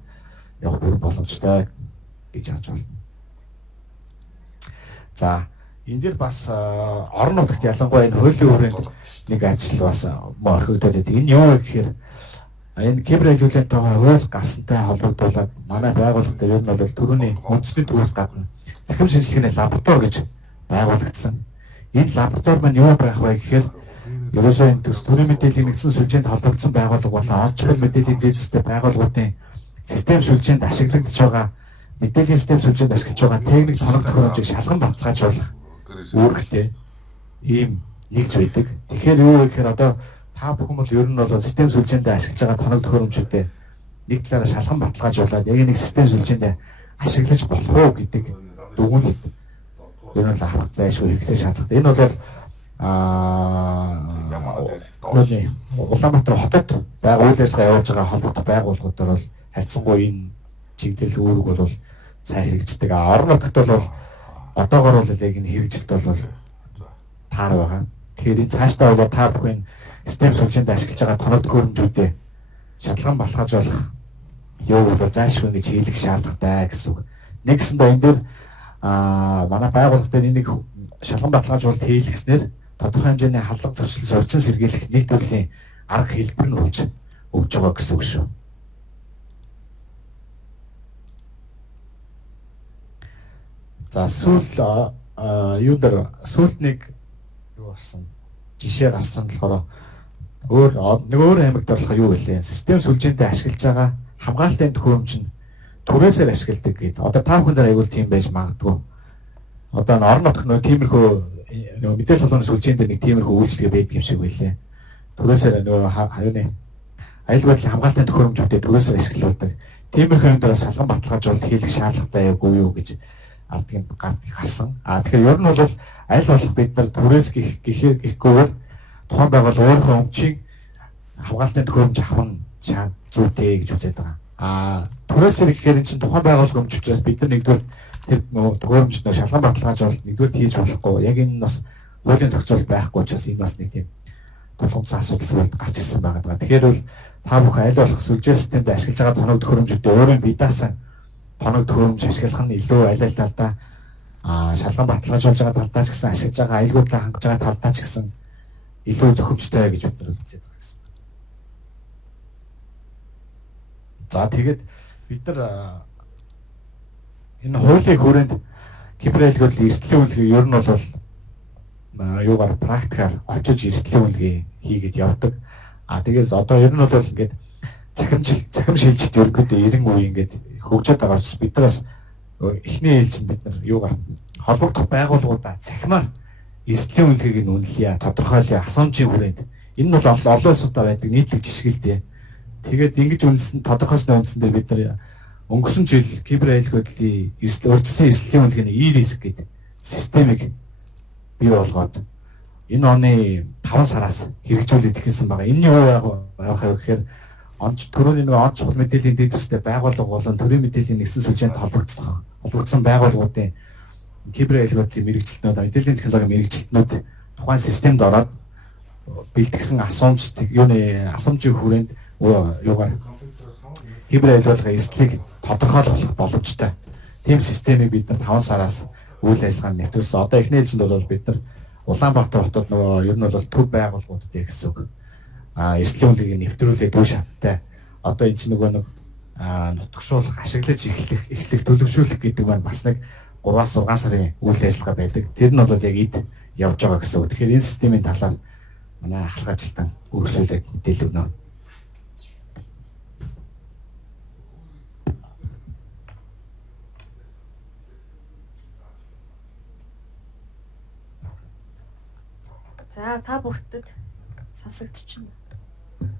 явах бүрэн боломжтой гэж харж байна. За энэ дээр бас орон нутагт ялангуяа энэ хуулийн хүрээнд нэг ажил бас орхигдоод байдаг. Энэ юу вэ гэхээр энэ кибер аюулгүйн тухай хууль гарсантай холбогдуулаад манай байгууллага дээр энэ бол төрөний үндэсний төвөөс гадна захим шинжилгээний лаборатори гэж байгуулагдсан. Энэ лаборатори маань юу байх вэ гэхээр ерөөсөө энэ төрийн мэдээллийн нэгдсэн сүлжээнд холбогдсон байгууллага болон онцгой мэдээллийн дэдстэй байгууллагуудын систем сүлжээнд ашиглагдж байгаа мэдээллийн систем сүлжээнд ашиглаж байгаа техник тоног төхөөрөмжийг шалган баталгаажуулах үүрэгтэй ийм нэгж байдаг. Тэгэхээр юу вэ гэхээр одоо та бүхэн бол ер нь бол систем сүлжээнд ашиглаж байгаа тоног төхөөрөмжүүдээ нэг талаараа шалган баталгаажуулаад яг нэг систем сүлжээнд ашиглаж болох уу гэдэг дүгнэлт ер нь авах зайшгүй хэрэглэх шаардлагатай. Энэ бол Улаанбаатар хотод үйл ажиллагаа явуулж байгаа холбогдох байгууллагуудаар бол харьцангуй энэ чиглэл үүрэг бол сайн хэрэгждэг. Орон нутагт бол одоогоор бол яг энэ хэрэгжилт бол таар байгаа. Тэгэхээр энэ цаашдаа бол та бүхэн систем сүлжээнд ашиглаж байгаа тоног төхөөрөмжүүдээ шалган баталгаажуулах юу бол зайлшгүй гэж хэлэх шаардлагатай гэсэн үг. Нэгсэндээ энэ дээр манай байгууллага дээр энийг шалган баталгаажуулалт хийлгэснээр тодорхой хэмжээний халдлага зөрчил зорчин сэргийлэх нийт төрлийн арга хэлбэр нь болж өгж байгаа гэсэн үг шүү. За сүүлд нэг юу болсон жишээ гарсан болохоор өөр аймагт болохоор юу гэлээ систем сүлжээндээ ашиглаж байгаа хамгаалтын төхөөрөмж нь түрээсээр ашигладаг гэдэг. Одоо та бүхэн дээр аягүй тийм байж магадгүй. Одоо н орон нутг нөө тиймэрхүү мэдээлэл холбооны сүлжээнд нэг тиймэрхүү үйлчлэг байдаг юм шиг байлээ. Түрээсээр нөгөө хавны аюул байдлын хамгаалтын төхөөрөмжүүдээ түрээсээр ашиглуулдаг. Тиймэрхүү юм дээр шалган баталгаажуулалт хийх шаардлагатай байггүй юу гэж ардгийн гарсан. Тэгэхээр ер нь бол аль болох бид нар түрээс гэхгүйгээр тухайн байгууллага өөрийнхөө өмчийг хамгаалтын төхөөрөмж авах нь зүйтэй гэж үзээд байгаа. Түрээсээр гэхээр энэ чинь тухайн байгууллага өмч учраас бид нар нэгдүгээр тэр төхөөрөмжт шалган баталгаажуулалт нэгдүгээр хийж болохгүй. Яг энэ бас хуулийн зохицуулалт байхгүй учраас энэ бас нэг тийм тулгымцсан асуудал сүлд гарч ирсэн байгаа. Тэгэхээр бол та бүхэн аль болох сүлжээ системд ашиглаж байгаа тоног төхөөрөмжүүдээ өөрөө бие даасан тоног төхөөрөмж ашиглах нь илүү аль аль талдаа шалган баталгаажуулж байгаа талдаа ч гэсэн ашиглаж байгаа аюулгүйдлээ хангаж байгаа талдаа ч гэсэн илүү зөвхөмжтэй гэж бид нар үзээд байгаа гэсэн. За тэгээд бид нар энэ хуулийн хүрээнд киберайлгуудлын эрсдлийн үйлгийг ер нь бол юугаар практикаар очиж эрсдлийн үйлгийг хийгээд явдаг. Тэгээд одоо ер нь бол ингээд цахим шилжилт ерөнхийдөө 90 үе ингээд хөгжөөд байгаа учраас бид нар бас эхний ээлжинд бид нар юугаар холбогдох байгууллагуудаа цахимаар эрсдлийн үйлгийг нь үнэлье, тодорхойлъё, асуумжийн хүрээнд. Энэ нь бол олон улсуудаа байдаг нийтлэг жишгэлтэй. Тэгээд ингэж үнэлсэн тодорхойлсны үндсэн дээр бид нар өнгөрсөн жил кибер аюулгүйдлын урьдчилсан эрсдлийн үйлгийн e-risk гэдэг системийг бий болгоод энэ оны 5 сараас хэрэгжүүлээд эхэлсэн байгаа. Энэ юу яах вэ гэхээр төрөний нэг онц чухал мэдээллийн дэд үстэй байгууллага болон төрийн мэдээллийн нэгсэн сүлжээнд холбогдсон байгууллагуудын кибер аюулгүйдлын мэрэгчлэнүүд, мэдээллийн технологийн мэрэгчлэнүүд тухайн системд ороод бэлтгэсэн асуумжийн хүрээнд юугаар кибер аюулгүйдлын эрсдлийг тодорхойлох боломжтой. Тийм системийг бид нар 5 сараас үйл ажиллагаанд нэвтрүүлсэн. Одоо эхний ээлжинд бол бид нар Улаанбаатар хотод нөгөө ер нь бол төв байгууллагуудтай гэсэн үг. Эрсдлийн үйлгийг нэвтрүүлээд үе шаттай. Одоо энэ чинь нөгөө нэг нутагшуулах, ашиглаж эхлэх төлөвшүүлэх гэдэг маань бас нэг 3-6 сарын үйл ажиллагаа байдаг. Тэр нь бол яг эд явж байгаа гэсэн үг. Тэгэхээр энэ системийн талаар манай ахлах ажилтан үргэлжлүүлээд мэдээлэл өгнө. За та бүгдэд сонсогдож байна.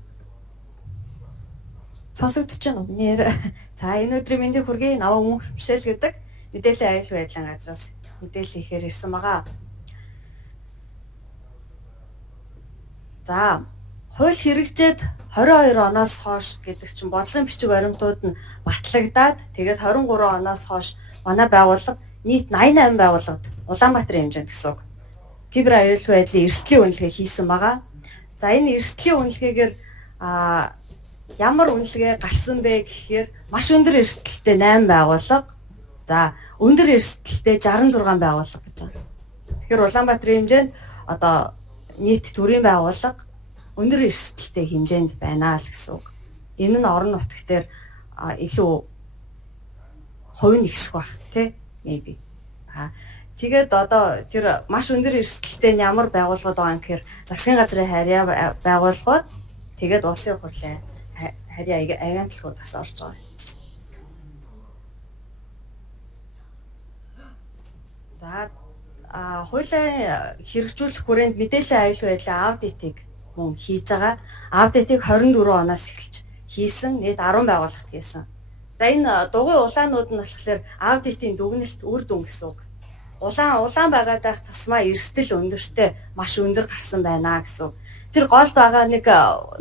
Сонсогдож байна уу? Нэр. За энэ өдрийн мэндийг хүргэе. Наваа өмшөөл гэдэг мэдээллийн аюулгүй байдлын газраас мэдээлэл ихээр ирсэн байгаа. За хууль хэрэгжээд 22 оноос хойш гэдэг чинь бодлогын бичиг баримтууд нь батлагдаад тэгээд 23 оноос хойш манай байгууллага нийт 88 байгууллагад Улаанбаатарын хэмжээнд гэсэн үг. Кибер аюулгүй байдлын эрсдлийн үнэлгээ хийсэн байгаа. За энэ эрсдлийн үнэлгээгээр ямар үнэлгээ гарсан бэ гэхээр маш өндөр эрсдэлтэй 8 байгууллага. За өндөр эрсдэлтэй 66 байгууллага гэж байна. Тэгэхээр Улаанбаатарын хэмжээнд одоо нийт төрийн байгууллага өндөр эрсдэлтэй хэмжээнд байна л гэсэн үг. Энэ нь орон нутгт дээр илүү хувь нь ихсэх бах тий maybe. Тэгээд одоо тэр маш өндөр эрсдэлтэй ямар байгууллагууд байгаа юм гэхээр засгийн газрын харьяа байгууллагууд тэгээд улсын хурлын харьяа агентлагууд бас орж байгаа. За хуулийн хэрэгжүүлэх хүрээнд мэдээллийн аюулгүй байдлын аудитыг мөн хийж байгаа. Аудитыг 24 оноос эхэлж хийсэн нийт 10 байгууллагт хийсэн. За энэ дугуй улаанууд нь болохоор аудитын дүгнэлт үр дүн гэсэн үг. Улаан байгаад байх тусмаа эрсдэл өндөртэй маш өндөр гарсан байна гэсэн. Тэр голд байгаа нэг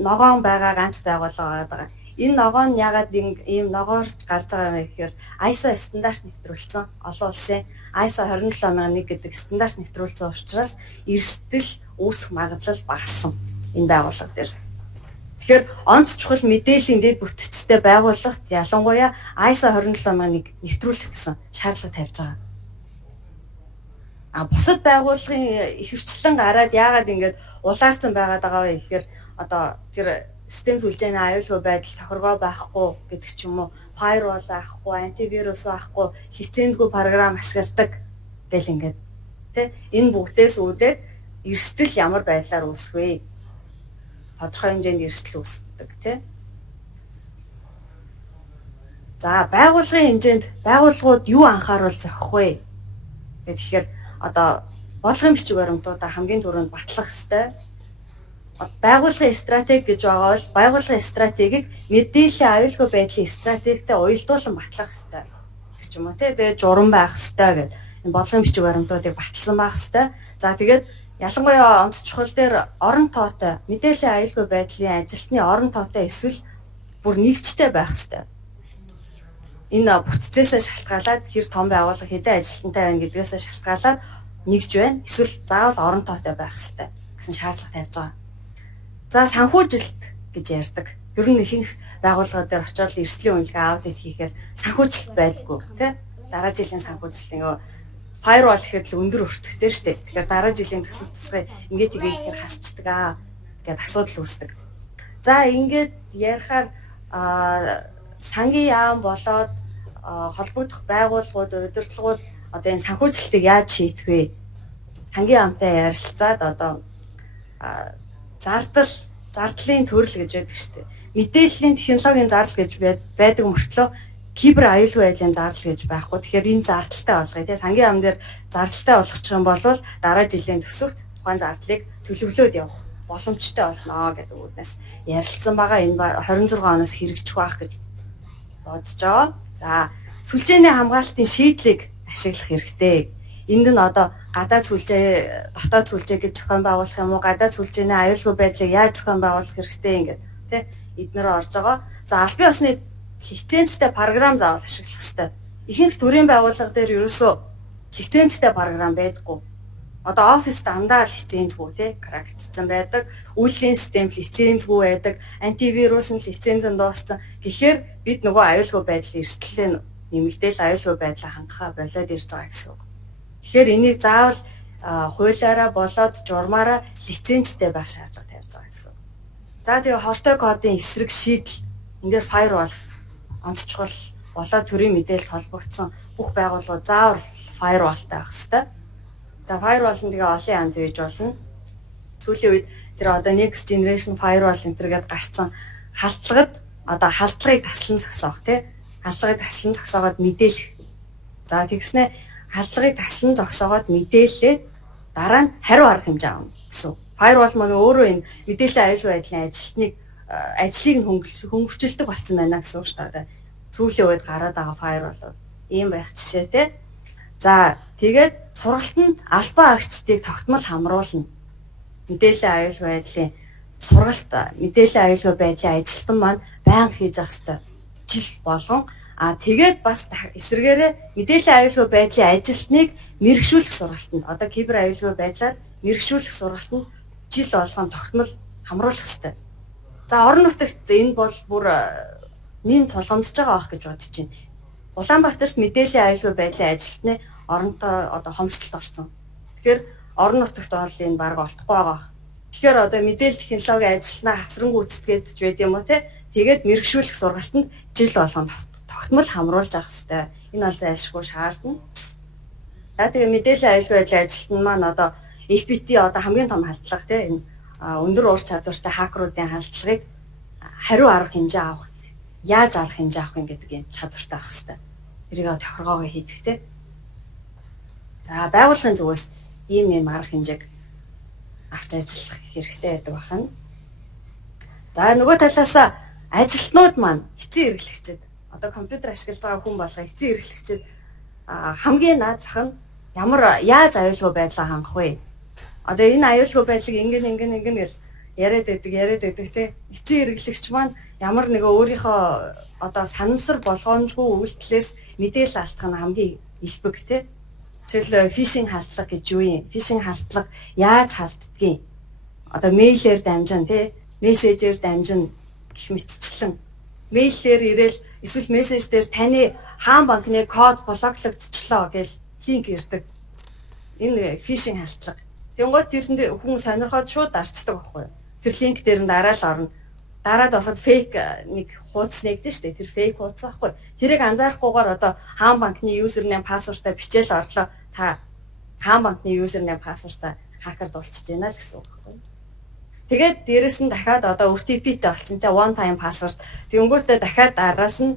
ногоон байгаа ганц байгууллага байгаа. Энэ ногоон нь ягаад ийм ногоорч гарч байгаа юм гэхээр ISO стандарт нэвтрүүлсэн. Олон улсын ISO 27001 гэдэг стандарт нэвтрүүлсэн учраас эрсдэл үүсэх магадлал багассан энэ байгууллага дээр. Тэгэхээр онц чухал мэдээллийн дэд бүтцтэй байгууллагт ялангуяа ISO 27001 нэвтрүүлэх гэсэн шаардлага тавьж байгаа. Бусад байгууллагын ихэвчлэн гараад яагаад ингэж улаарсан байгаад байгаа вэ гэхээр одоо тэр систем сүлжээний аюулгүй байдал тохиргоо байхгүй гэдэг ч юм уу, firewall байхгүй, антивирус байхгүй, лицензгүй програм ашигладаг гэл ингээд тий энэ бүгдээс үүдээд эрсдэл ямар байдлаар үүсэх вэ? Тодорхой хэмжээнд эрсдэл үүсдэг тий. За байгууллагын хэмжээнд байгууллагууд юу анхааруул зохих вэ? Тэгэхээр одоо бодлогын бичиг баримтуудаа хамгийн түрүүнд батлах хэрэгтэй. Байгууллагын стратеги гэж байгаа бол байгууллагын стратегийг мэдээллийн аюулгүй байдлын стратегтэй уялдуулан батлах хэрэгтэй. Тэг ч юм уу те. Тэгээд журам байх хэрэгтэй гэдэг энэ бодлогын бичиг баримтуудыг баталсан байх хэрэгтэй. За тэгээд ялангуяа онц чухал дээр орон тоотой мэдээллийн аюулгүй байдлын ажилтны орон тоотой эсвэл бүр нэгжтэй байх хэрэгтэй. Энэ бүтцээсээ шалтгаалаад хэр том байгууллага хэдэн ажилтнтай байна гэдгээсээ шалтгаалаад нэгж байна. Эсвэл заавал орон тоотой байх хэрэгтэй гэсэн шаардлага тавьж байгаа. За санхүүжилт гэж ярьдаг. Ер нь ихэнх байгууллагууд дээр очиод эрсдлийн үнэлгээ аудит хийхээр санхүүжилт байдаггүй тий. Дараа жилийн санхүүжилт нөгөө firewall гэхэд л өндөр өртөгтэй шүү дээ. Тэгэхээр дараа жилийн төсөв тусгай ингээд ихээр хасчдаг гэд асуудал үүсдэг. За ингээд ярихаар сангийн яам болоод холбогдох байгууллагууд, удирдлагууд одоо энэ санхүүжилтийг яаж шийдэх вэ? Сангийн яамтай ярилцаад одоо зардлын төрөл гэж байдаг шүү дээ. Мэдээллийн технологийн зардал гэж байдаг мөртлөө кибер аюулгүй байдлын зардал гэж байхгүй. Тэгэхээр энэ зардалтай болгоё тий. Сангийн яам дээр зардалтай болгочих юм бол дараа жилийн төсөвт тухайн зардлыг төлөвлөөд явах боломжтой болно гэдэг үгнээс ярилцсан байгаа. Энэ 26 оноос хэрэгжих байх гэж бодож байгаа. За сүлжээний хамгаалтын шийдлийг ашиглах хэрэгтэй. Энд нь одоо гадаад сүлжээ, дотоод сүлжээ гэж зохион байгуулах юм уу? Гадаад сүлжээний аюулгүй байдлыг яаж зохион байгуулах хэрэгтэй ингээд тий эднэр орж байгаа. За албан ёсны лицензтэй програм заавал ашиглах хэрэгтэй. Ихэнх төрийн байгууллага дээр ерөөсөө лицензтэй програм байдаггүй. Одоо офис дандаа лицензгүй тий крактцсан байдаг. Үйлдвэрлэлийн систем лицензгүй байдаг. Антивирус нь лицензэн дууссан. Тэгэхээр бид нөгөө аюулгүй байдлын эрсдлээ нэмэгдээл аюулгүй байдлаа хангахаа болоод ирж байгаа гэсэн үг. Тэгэхээр энийг заавал хуулиараа болоод журмаараа лицензтэй байх шаардлага тавьж байгаа гэсэн үг. За тэгээ хортой кодын эсрэг шийдэл энэ дээр firewall онц чухал болоод төрийн мэдээлэлд холбогдсон бүх байгууллагууд заавал firewallтай байх хэрэгтэй. За firewall нь тэгээ олон янз үйж болно. Сүүлийн үед тэр одоо next generation firewall энтергээд гарцсан халтлагад одоо халтлагыг таслан зогсоох тий. Халтлагыг таслан зогсоогоод мэдээлэх. За тэгснэ халтлагыг таслан зогсоогоод мэдээлэлээ дараа нь хариу арга хэмжээ авна гэсэн. Firewall маань өөрөө энэ мэдээллийн аюулгүй байдлын ажлыг нь хөнгөвчлөлтөг болсон байна гэсэн үг шүү дээ. Сүүлийн үед гараад байгаа firewall ийм байх жишээтэй. За тэгээд сургалтанд албан агчдыг тогтмол хамруулна. Мэдээллийн аюулгүй байдлын сургалт мэдээллийн аюулгүй байдлын ажилтан маань байнга хийж авах ёстой. Жил болгон тэгээд бас эсвэргээрээ мэдээллийн аюулгүй байдлын ажилтныг мэрэгшүүлэх сургалтанд одоо кибер аюулгүй байдлаар мэрэгшүүлэх сургалтанд жил болгон тогтмол хамруулах ёстой. За орон нутагт энэ бол бүр нэм тулгамдж байгаа байх гэж бодож байна. Улаанбаатарт мэдээллийн аюулгүй байдлын ажилтны оронтой одоо хомсдолд орсон. Тэгэхээр орон нутагт орол энэ баг олдохгүй байгаа. Тэгэхээр одоо мэдээлэл технологийн ажилтнаа хавсран гүйцэтгээд ч байд юм уу те. Тэгээд мэрэгшүүлэх сургалтанд жил болгон тогтмол хамруулж авах хэрэгтэй. Энэ бол зайлшгүй шаардна. За тэгээд мэдээллийн аюулгүй байдлын ажилтан маань одоо FPT одоо хамгийн том халдлага те энэ өндөр ур чадвартай хакеруудын халдлагыг хариу арга хэмжээ авах. Яаж арга хэмжээ авах юм гэдэг юм чадвартай авах хэрэгтэй. Тэрийг тохиргоогоо хийдэг те. За байгууллагын зүгээс ийм арга хэмжээг авч ажиллах хэрэгтэй байдаг байна. За нөгөө талаас ажилтнууд маань эцсийн хэрэглэгчид одоо компьютер ашиглаж байгаа хүн болго эцсийн хэрэглэгчид хамгийн наад зах нь яаж аюулгүй байдлаа хангах вэ? Одоо энэ аюулгүй байдлыг ингэн гэж яриад байдаг те. Эцсийн хэрэглэгч маань ямар нэгэн өөрийнхөө одоо санамсар болгоомжгүй үйлдэлээс мэдээлэл алдах нь хамгийн илбэг те. Жишээл фишинг халдлага гэж юу юм? Фишинг халдлага яаж халддгийг одоо мэйлээр дамжин те, мессежээр дамжин гэх мэтчлэн мэйлээр ирээл эсвэл мессеж дээр таны хаан банкны код блоклогдчихлоо гэж линк ирдэг. Энэ фишинг халдлага. Тэнгууд тэрэнд хүн сонирхоод шууд дарчдаг байхгүй юу? Тэр линк дээр нь дараа л орно. Дараад ороход фейк нэг хуудас нэгдэн шүү дээ. Тэр фейк хуудас байхгүй. Тэрийг анзаарахгүйгээр одоо хаан банкны юзернейм пассвортаа бичээл орлоо. Та хаан банкны юзернейм пассвортаа хакерд болчихж байна л гэсэн үг байхгүй. Тэгээд дээрэс нь дахиад одоо OTP-тэй болсон те one time password. Тэгэнгүүтээ дахиад араас нь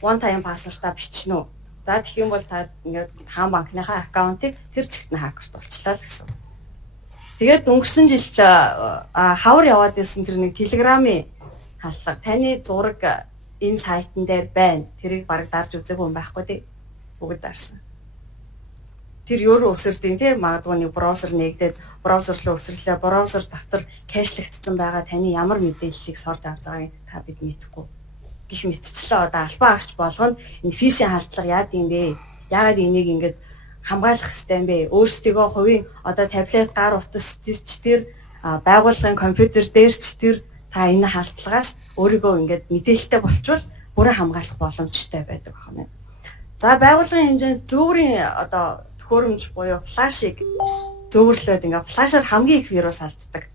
one time password-а бичнэ үү. За тэгэх юм бол та ингээд хаан банкныхаа аккаунтыг тэр чигт нь хакерт болчлаа л гэсэн. Тэгээд өнгөрсөн жил хавар яваад байсан тэр нэг телеграмын халлага таны зураг энэ сайтн дээр байна. Тэрийг бараг дарж үзээгүй юм байхгүй тий. Бүгд дарсан. Тэр юу өсөрдیں۔ Тий магадгүй нэг браузер нэгдээд браузер руу өсөрлөө. Браузер дотор кэшлэгдсэн байгаа таны ямар мэдээллийг сорж авч байгааг та бид мэдэхгүй. Гэх мэтчлээ одоо албан агч болгоно энэ фишинг халдлага яад юм бэ? Яагаад энийг ингэж хамгаалах хэрэгтэй юм бэ? Өөрсдөө хувийн одоо таблет гар утас тэр байгууллагын компьютер дээр ч тэр та энэ халдлагаас өөрийгөө ингэж мэдээлэлтэй болчвол бүрэн хамгаалах боломжтой байдаг байна. За байгууллагын хэмжээнд зөөврийн одоо төхөөрөмж буюу флашыг зөөврлөөд ингээ флашаар хамгийн их вирус алддаг.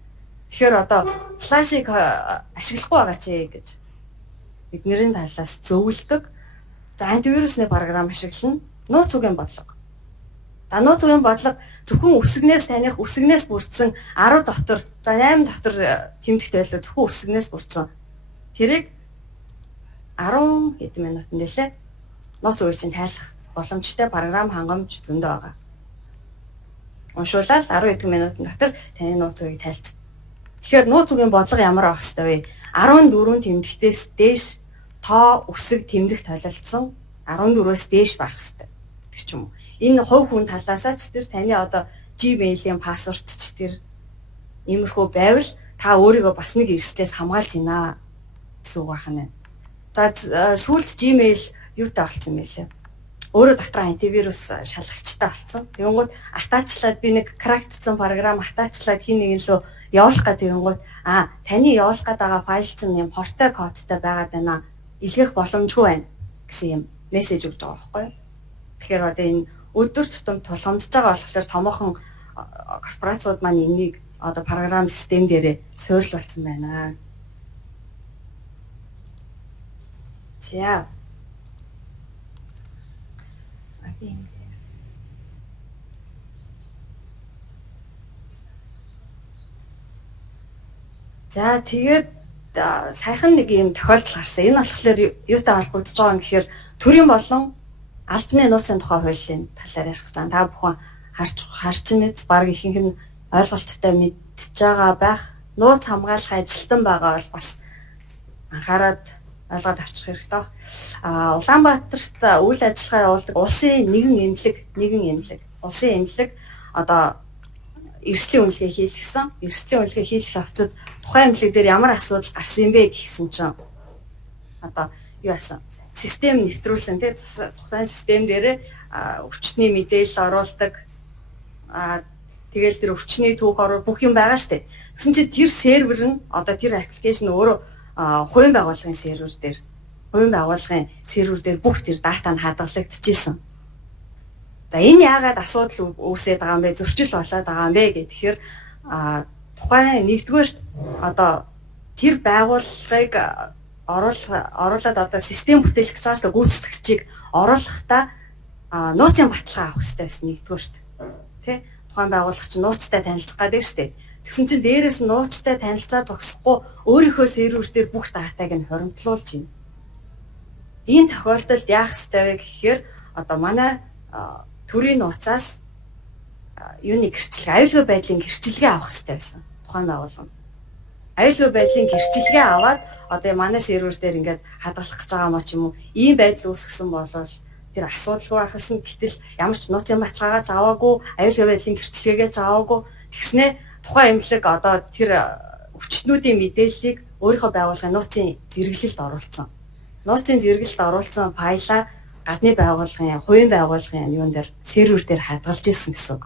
Тэгэхээр одоо флашыг ашиглахгүй байгаа чи гэж бидний талаас зөвлөдөг. За антивирусны програм ашиглана. Нууц үгийн бодлого. За нууц үгийн бодлого зөвхөн үсгнээс таних үсгнээс бүрдсэн 10 дотор за 8 дотор тэмдэгт байлаа зөвхөн үсгнээс бүрдсэн. Тэрийг 10 хэдэн минутанд нэлээ нууц үгийг чинь тайлах боломжтой програм хангамж зөндөө байгаа. Уншуулаад 10 хэдэн минутын дотор таны нууц үгийг тайлж. Тэгэхээр нууц үгийн бодлого ямар авах хэвтэй вэ? 14 тэмдэгтээс дээш тоо үсэг тэмдэг толилдсон 14-өөс дээш байх хэвтэй. Тэг ч юм уу. Энэ хувь хүн талаасаа ч тэр таны одоо Gmail-ийн пассворд ч тэр иймэрхүү байвал та өөрийгөө бас нэг эрсдлээс хамгаалж байна гэсэн үг байна. За сүүлд Gmail юутай болсон юм бэ? Өөрөө дотор антивирус шалгагчтай болсон. Тэгэнгүүт атаачлаад би нэг крактсан програм атаачлаад хин нэгэн лөө явуулах гэдэг тэгэнгүүт таны явуулах гэдэг байгаа файл чинь юм портой кодтай байгаад байна. Илгээх боломжгүй байна гэсэн юм мессеж өгч байгаа байхгүй юу? Тэгэхээр одоо энэ өдөр тутам тулгамдж байгаа болохоор томоохон корпорациуд маань энийг одоо програм систем дээрээ суйрлуулсан байна. За. За тэгээд сайхан нэг юм тохиолдол гарсан. Энэ болохоор юутай холбогдож байгаа юм гэхээр төрийн болон албаны нууцын тухай хуулийн талаар ярих гэсэн. Та бүхэн харч мэд баг ихэнх нь ойлголттой мэдж байгаа байх. Нууц хамгаалах ажилтан байгаа бол бас анхаарад ойлгоод авчих хэрэгтэй. Улаанбаатарт үйл ажиллагаа явуулдаг улсын нэгэн эмнэлэг одоо эрсдлийн үнэлгээ хийлгэсэн. Эрсдлийн үнэлгээ хийлгэх явцад тухайн эмнэлэг дээр ямар асуудал гарсан юм бэ гэсэн чинь одоо юу яасан? Систем нэвтрүүлсэн тийм тухайн систем дээр өвчтний мэдээлэл оруулдаг. Тэгэл тэр өвчтний түүх бүх юм байгаа шүү дээ. Гэсэн чинь тэр сервер нь одоо тэр аппликейшн өөрөө хувийн байгууллагын сервер дээр бүх тэр дата нь хадгалагдчихсэн. За энэ яагаад асуудал үүсээд байгаа юм бэ? Зөрчил болоод байгаа юм бэ гэхээр тухайн нэгдүгээр одоо тэр байгууллагыг оруулаад одоо систем бүтээлч гэж байгаа гүйцэтгэгчийг оруулахдаа нууцын баталгаа авах хэрэгтэй байсан нэгдүгээр. Тэ? Тухайн байгууллагч нууцтай танилцах гэдэг шүү дээ. Тэгсэн чинь дээрээс нь нууцтай танилцаа зогсохгүй өөрийнхөө сервер дээр бүх датаг нь хоримтлуулж байна. Энэ тохиолдолд яах ёстой вэ гэхээр одоо манай төрийн нууцаас юуны гэрчлэг, аюулгүй байдлын гэрчлэгээ авах хэрэгтэй байсан. Тухайн байгууллага. Аюулгүй байдлын гэрчлэгээ аваад одоо манай сервер дээр ингээд хадгалах гэж байгаа мó ч юм уу ийм байдал үүсгэсэн бол тэр асуудалгүй байх гэсэн. Гэтэл ямар ч нууцын баталгаагаа аваагүй, аюулгүй байдлын гэрчлэгээгээ аваагүй тэгснээ тухайн эмнэлэг одоо тэр өвчтнүүдийн мэдээллийг өөрийнхөө байгууллагын нууцын зэрэглэлд оруулсан. Нууцын зэрэглэлд оруулсан файлаа гадны байгууллагын, хувийн байгууллагын юун дээр сервер дээр хадгалж ирсэн гэсэн үг.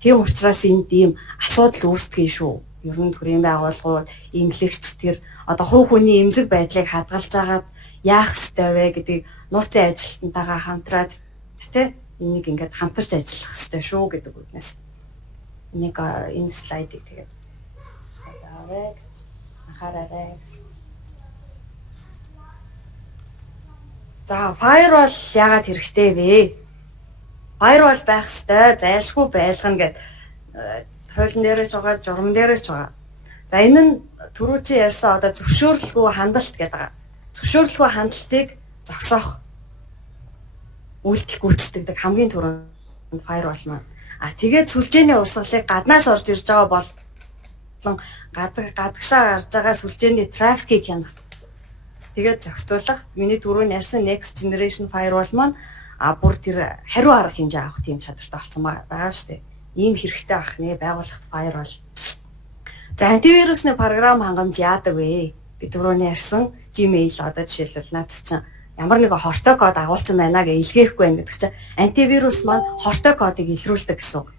Тийм учраас энд ийм асуудал үүсдэг шүү. Ер нь төрийн байгууллагууд, эмнэлэгч тэр одоо хувь хүний эмзэг байдлыг хадгалж агаад яах ёстой вэ гэдгийг нууцын ажилтнтайгаа хамтраад тэ энийг ингээд хамтарч ажиллах ёстой шүү гэдэг үгнээс. Энийг энэ слайдыг тэгээд анхаараарай. За, firewall яагаад хэрэгтэй вэ? Firewall байх ёстой, зайлшгүй байлгана гэд хуулийн дээрэж байгаа, журам дээрэж байгаа. За, энэ нь түрүү чи ярьсан одоо зөвшөөрлгүй хандлт гэдэг байгаа. Зөвшөөрлгүй хандлтыг зогсоох үйлдэл гүйцэтгэдэг хамгийн түрүүнд firewall маань. Тэгээд сүлжээний урсгалыг гаднаас орж ирж байгаа бол гадагшаа гарч байгаа сүлжээний трафикийг хянах. Тэгээд зохицуулах миний түрүүн ярьсан next generation firewall маань бүр тэр хариу арга хэмжээ авах тийм чадвартай болсон байгаа шүү дээ. Ийм хэрэгтэй байх нэ байгууллагт firewall. За антивирусны програм хангамж яадаг вэ? Би түрүүн ярьсан Gmail одоо жишээлбэл наад чинь ямар нэгэн хортой код агуулсан байна гэж илгээхгүй байх гэдэг чинь антивирус маань хортой кодыг илрүүлдэг гэсэн үг.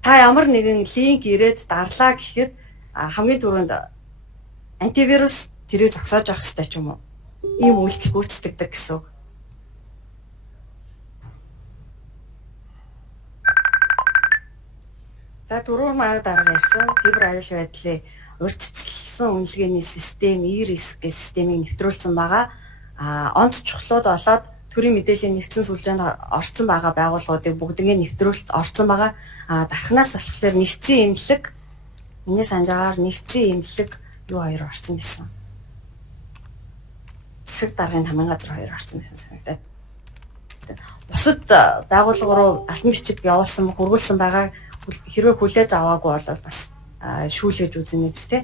Та ямар нэгэн линк ирээд дарлаа гэхэд хамгийн түрүүнд антивирус тэрийг зогсоож авах хэрэгтэй ч юм уу. Ийм үйлдэл гүйцэтгэдэг гэсэн үг. За түрүүн маань дарга ярьсан кибер аюул байдлын урьдчилсан үнэлгээний систем ERIS гэх системийг нэвтрүүлсэн байгаа. Онц чухлууд болоод төрийн мэдээллийн нэгдсэн сүлжээнд орсон байгаа байгууллагуудыг бүгднийг нэвтрүүлж орсон байгаа. Дархнаас болохоор нэгдсэн эмнэлэг миний санаж байгаагаар нэгдсэн эмнэлэг юу хоёр орсон гэсэн. Засаг даргын хамгаалын газар хоёр орсон гэсэн санагдаад. Бусад байгууллага руу алтан бичиг явуулсан хургуулсан байгаа хэрвээ хүлээж аваагүй бол бас шүүлгэж үзнэ үстэй.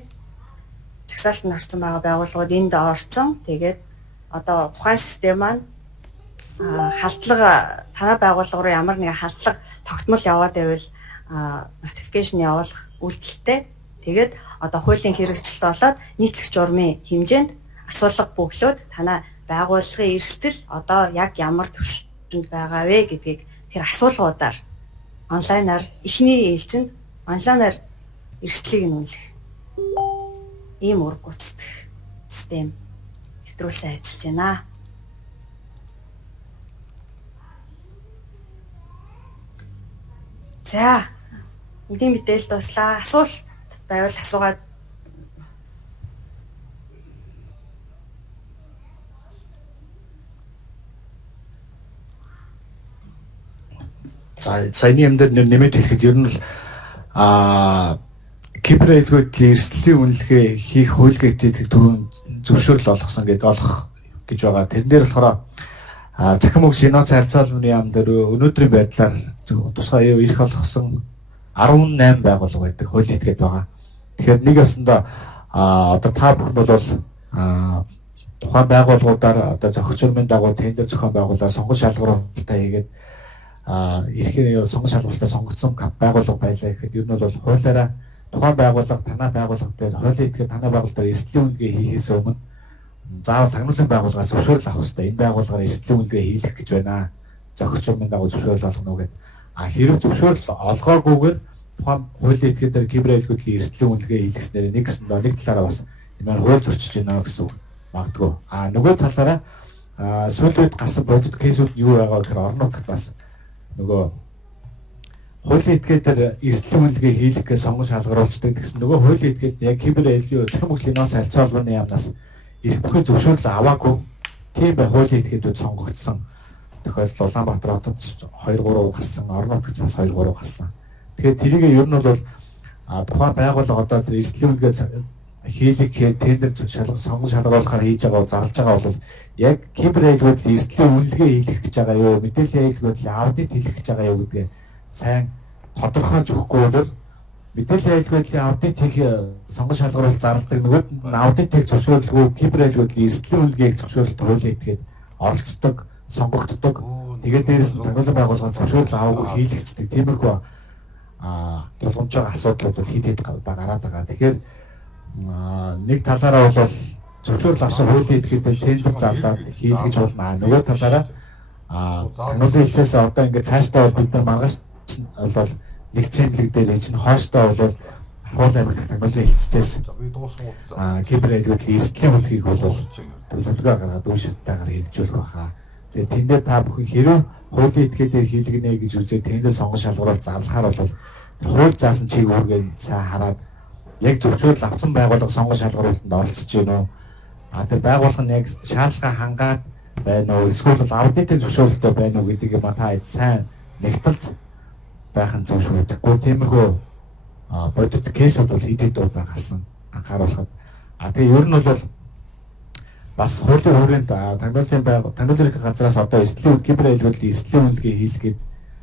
Жагсаалтанд орсон байгаа байгууллагууд энд орсон. Тэгээд одоо тухайн систем маань халдлага танай байгууллага руу ямар нэгэн халдлага тогтмол яваад байвал notification явуулах үйлдэлтэй. Тэгээд одоо хуулийн хэрэгжилт болоод нийтлэг журмын хэмжээнд асуулга бөглөөд танай байгууллагын эрсдэл одоо яг ямар түвшинд байгаа вэ гэдгийг тэр асуулгуудаар онлайнаар эхний ээлжинд онлайнаар эрсдлийг нь үнэлэх. Ийм ур гүйцэтгэх систем нэвтрүүлсэн ажиллаж байна. За, эдийн мэдээлэл дуслаа. Асуулт байвал асуугаад. За, саяны юм дээр нэмээд хэлэхэд ер нь л кибер аюулгүй эрсдлийн үнэлгээ хийх хуулигээтэй түрүүн зөвшөөрөл олгосон гэдэг олох гэж байгаа. Тэрэн дээр болохоор захим үг Синод харьцаалмын яам дээр өнөөдрийн байдлаар тусгай ирэх олгосон 18 байгууллага байдаг хуулийн этгээд байгаа. Тэгэхээр нэг ясандаа одоо та бүхэн бол тухайн байгууллагуудаар одоо зохиц журмын дагуу тендер зохион байгуулаад сонгуул шалгуулалтаа хийгээд ирэхээр сонгуул шалгуулалтаа сонгогдсон байгууллага байлаа гэхэд ер нь бол хуулиараа тухайн байгууллага танай байгууллага дээр хуулийн этгээд танай байгууллагаар эрсдлийн үнэлгээ хийхээс өмнө заавал тагнуулын байгууллагаас зөвшөөрөл авах хэрэгтэй. Энэ байгууллагаар эрсдлийн үнэлгээ хийх гэж байна. Зохиц журмын дагуу зөвшөөрөл олгоно гэдэг. Хэрэв зөвшөөрөл олгоогүйгээр тухайн хуулийн этгээдээр кибер аюулгүй эрсдлийн үнэлгээ хийлгэснээр нэг талаараа бас энэ хууль зөрчиж байна гэсэн үг магадгүй. Нөгөө талаараа сүүлийн үед гарсан бодит кейсүүд юу байгаа гэхээр орон нутагт бас нөгөө хуулийн этгээдээр эрсдлийн үнэлгээ хийх гэж сонгон шалгаруулцдаг гэсэн нөгөө хуулийн этгээд яг кибер аюулгүй захимчлынаас харьцаалбаны яамнаас ирэх бүхэн зөвшөөрөл аваагүй тийм бай хуулийн этгээдүүд сонгогдсон тохиолдол Улаанбаатар хотод 2-3 гарсан, орон нутагт бас 2-3 гарсан. Тэгэхээр тэрийг ер нь бол тухайн байгууллага одоо тэр эрсдлийн үнэлгээ хийлгэх тендер сонгон шалгаруулахаар хийж байгаа зарлж байгаа бол яг кибер аюулгүй эрсдлийн үнэлгээ хийлгэх гэж байгаа юу, мэдээллийн аюулгүй аудит хийлгэх гэж байгаа юу гэдгээ сайн тодорхойлж өгөхгүй бол мэдээллийн аюулгүй аудит хийх сонгон шалгаруулалт зарладаг нөгөө аудитыг зөвшөөрлгүй кибер аюулгүй эрсдлийн үнэлгээг зөвшөөрлөлт хуулийн этгээд оролцдог, сонгогддог. Тэгээд дээрээс нь тагнуулын байгууллага зөвшөөрөл аваагүй хийлгэцдэг. Тиймэрхүү тулгамж байгаа асуудлууд бол хэд гараад байгаа. Тэгэхээр нэг талаараа бол зөвшөөрөл авсан хуулийн этгээдээр тендер зарлаад хийлгэж болно. Нөгөө талаараа тагнуулын хэлсээс одоо ингээд цаашдаа бид нар маргааш бол нэгдсэн эмнэлэг дээр энэ хооштой бол хууль амьд тагнуулын хэлцээс кибер аюулгүй эрсдлийн үнэлгээг бол төлөвлөгөө гаргаад үе шатаагаар хэрэгжүүлэх байхаа. Тэгээд тэндээ та бүхэн хэрэв хуулийн этгээдээр хийлгэнэ гэж үзээд тэндээ сонгон шалгаруулалт зарлахаар бол хууль заасан чиг үүргээ сайн хараад яг зөвшөөрөл авсан байгууллага сонгон шалгаруулалтанд оролцож байна уу? Тэр байгууллага нь яг шаардлага хангаад байна уу? Эсвэл аудитын зөвшөөрөлтэй байна уу гэдгийг та сайн нэгтэлж байх нь зөв шүү. Тэгэхгүй тиймэрхүү бодит кейсүүд бол хэд удаа гарсан анхааруулхад. Тэгээ ер нь бол бас хуулийн хүрээнд тагнуулын газраас одоо эрсдлийн кибер аюулгүй эрсдлийн үнэлгээ хийлгээд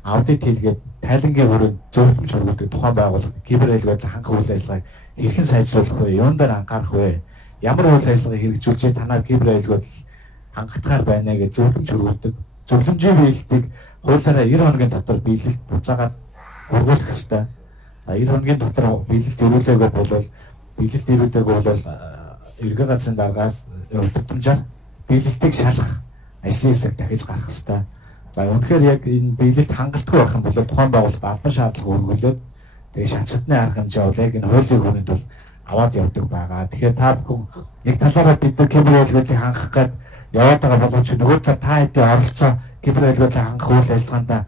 аудит хийлгээд тайлангийн хүрээнд зөвлөмж өргөдөг тухайн байгууллага кибер аюулгүй хангах үйл ажиллагааг хэрхэн сайжруулах вэ? Юунд дээр анхаарах вэ? Ямар үйл ажиллагааг хэрэгжүүлж танаар кибер аюулгүй хангалтгаар байна гэж зөвлөмж өргөдөг. Зөвлөмжийн биелэлтийг хуулиараа 90 хоногийн дотор биелэлт буцаагаад хургуулах ёстой. За 90 хоногийн дотор биелэлт ирүүлээгүй бол эргэн газрын даргаас удирдамжаар биелэлтийг шалгах ажлын хэсэг дахиж гарах ёстой. За үнэхээр яг энэ биелэлт хангалтгүй байх юм бол тухайн байгууллага албан шаардлага өргүүлээд тэгээ шатны арга хэмжээ бол яг энэ хуулийн хүрээнд бол аваад явдаг байгаа. Тэгэхээр та бүхэн нэг талаараа бид нар кибер аюулгүйг хангах гээд яваад байгаа боловч нөгөө талаар та хэдийн оролцоо кибер аюулгүйг хангах үйл ажиллагаанд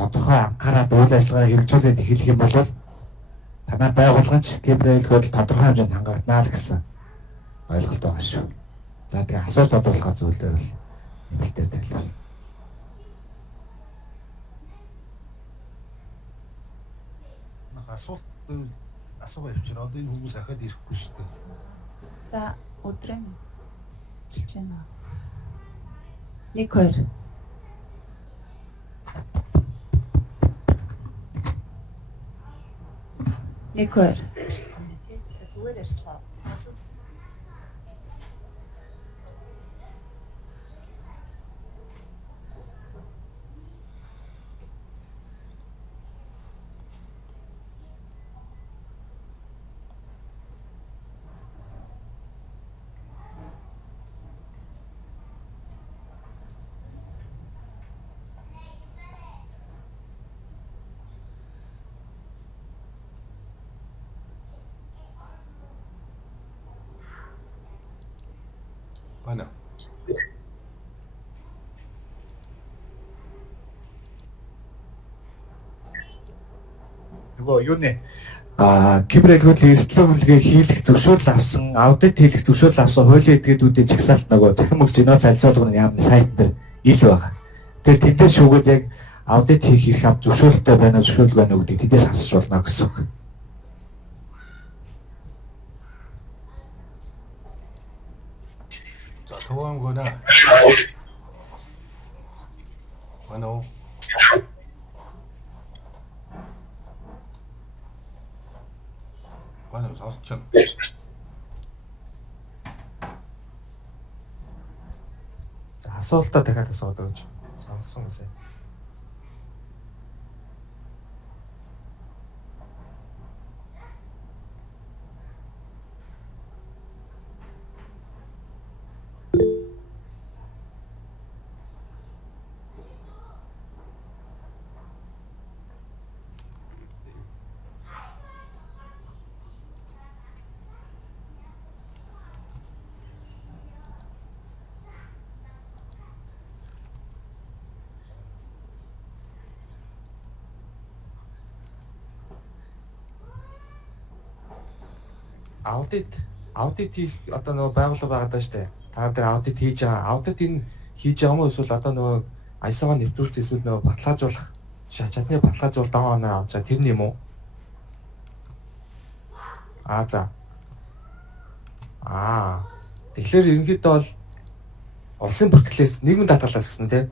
тодорхой анхаарал үйл ажиллагаа хэрэгжүүлээд эхлэх юм бол танай байгууллагын кибер аюулгүйг тодорхой хэмжээнд хангагдана л гэсэн ойлголт байгаа шүү. За тэгээ асуулт тодруулах зүйлээ бол нэмэлтээр тайлбар. Асуугаа явчихна. Одоо энэ хүмүүс ахаад ирэхгүй шүү дээ. За өдрөө хэлж байна. 1 2 1 2 зүгээр ярьцгаа. Байна. Нөгөө юу нэ кибер аюулгүй эрсдлийн үнэлгээ хийх зөвшөөрөл авсан, аудит хийх зөвшөөрөл авсан хуулийн этгээдүүдийн жагсаалт нөгөө захим өгч иноо цалцуулгын яамны сайт дээр ил байгаа. Тэгэхээр тэндээс шүүгээд яг аудит хийх эрх авч зөвшөөрөлтэй байна уу, зөвшөөрөлгүй байна уу гэдгийг тэндээс харж болно гэсэн үг. За төвөн гонаа. Ano? Ano сонсч байна. За асуултаа дахиад асуудаг гэж сонссон гэсэн. Аудит хийх одоо нөгөө байгууллага байгаа даа штэ. Та нар аудит хийж байгаа. Аудит энэ хийж байгаа юм уу эсвэл одоо нөгөө ISO-го нэвтрүүлсэн эсвэл нөгөө баталгаажуулах чадны баталгаажуул даваа оноо авч байгаа тэр нь юм уу? За. Тэгэхээр ерөнхийдөө бол улсын бүртгэлээс нийгмийн даатгалаас гэсэн тийм.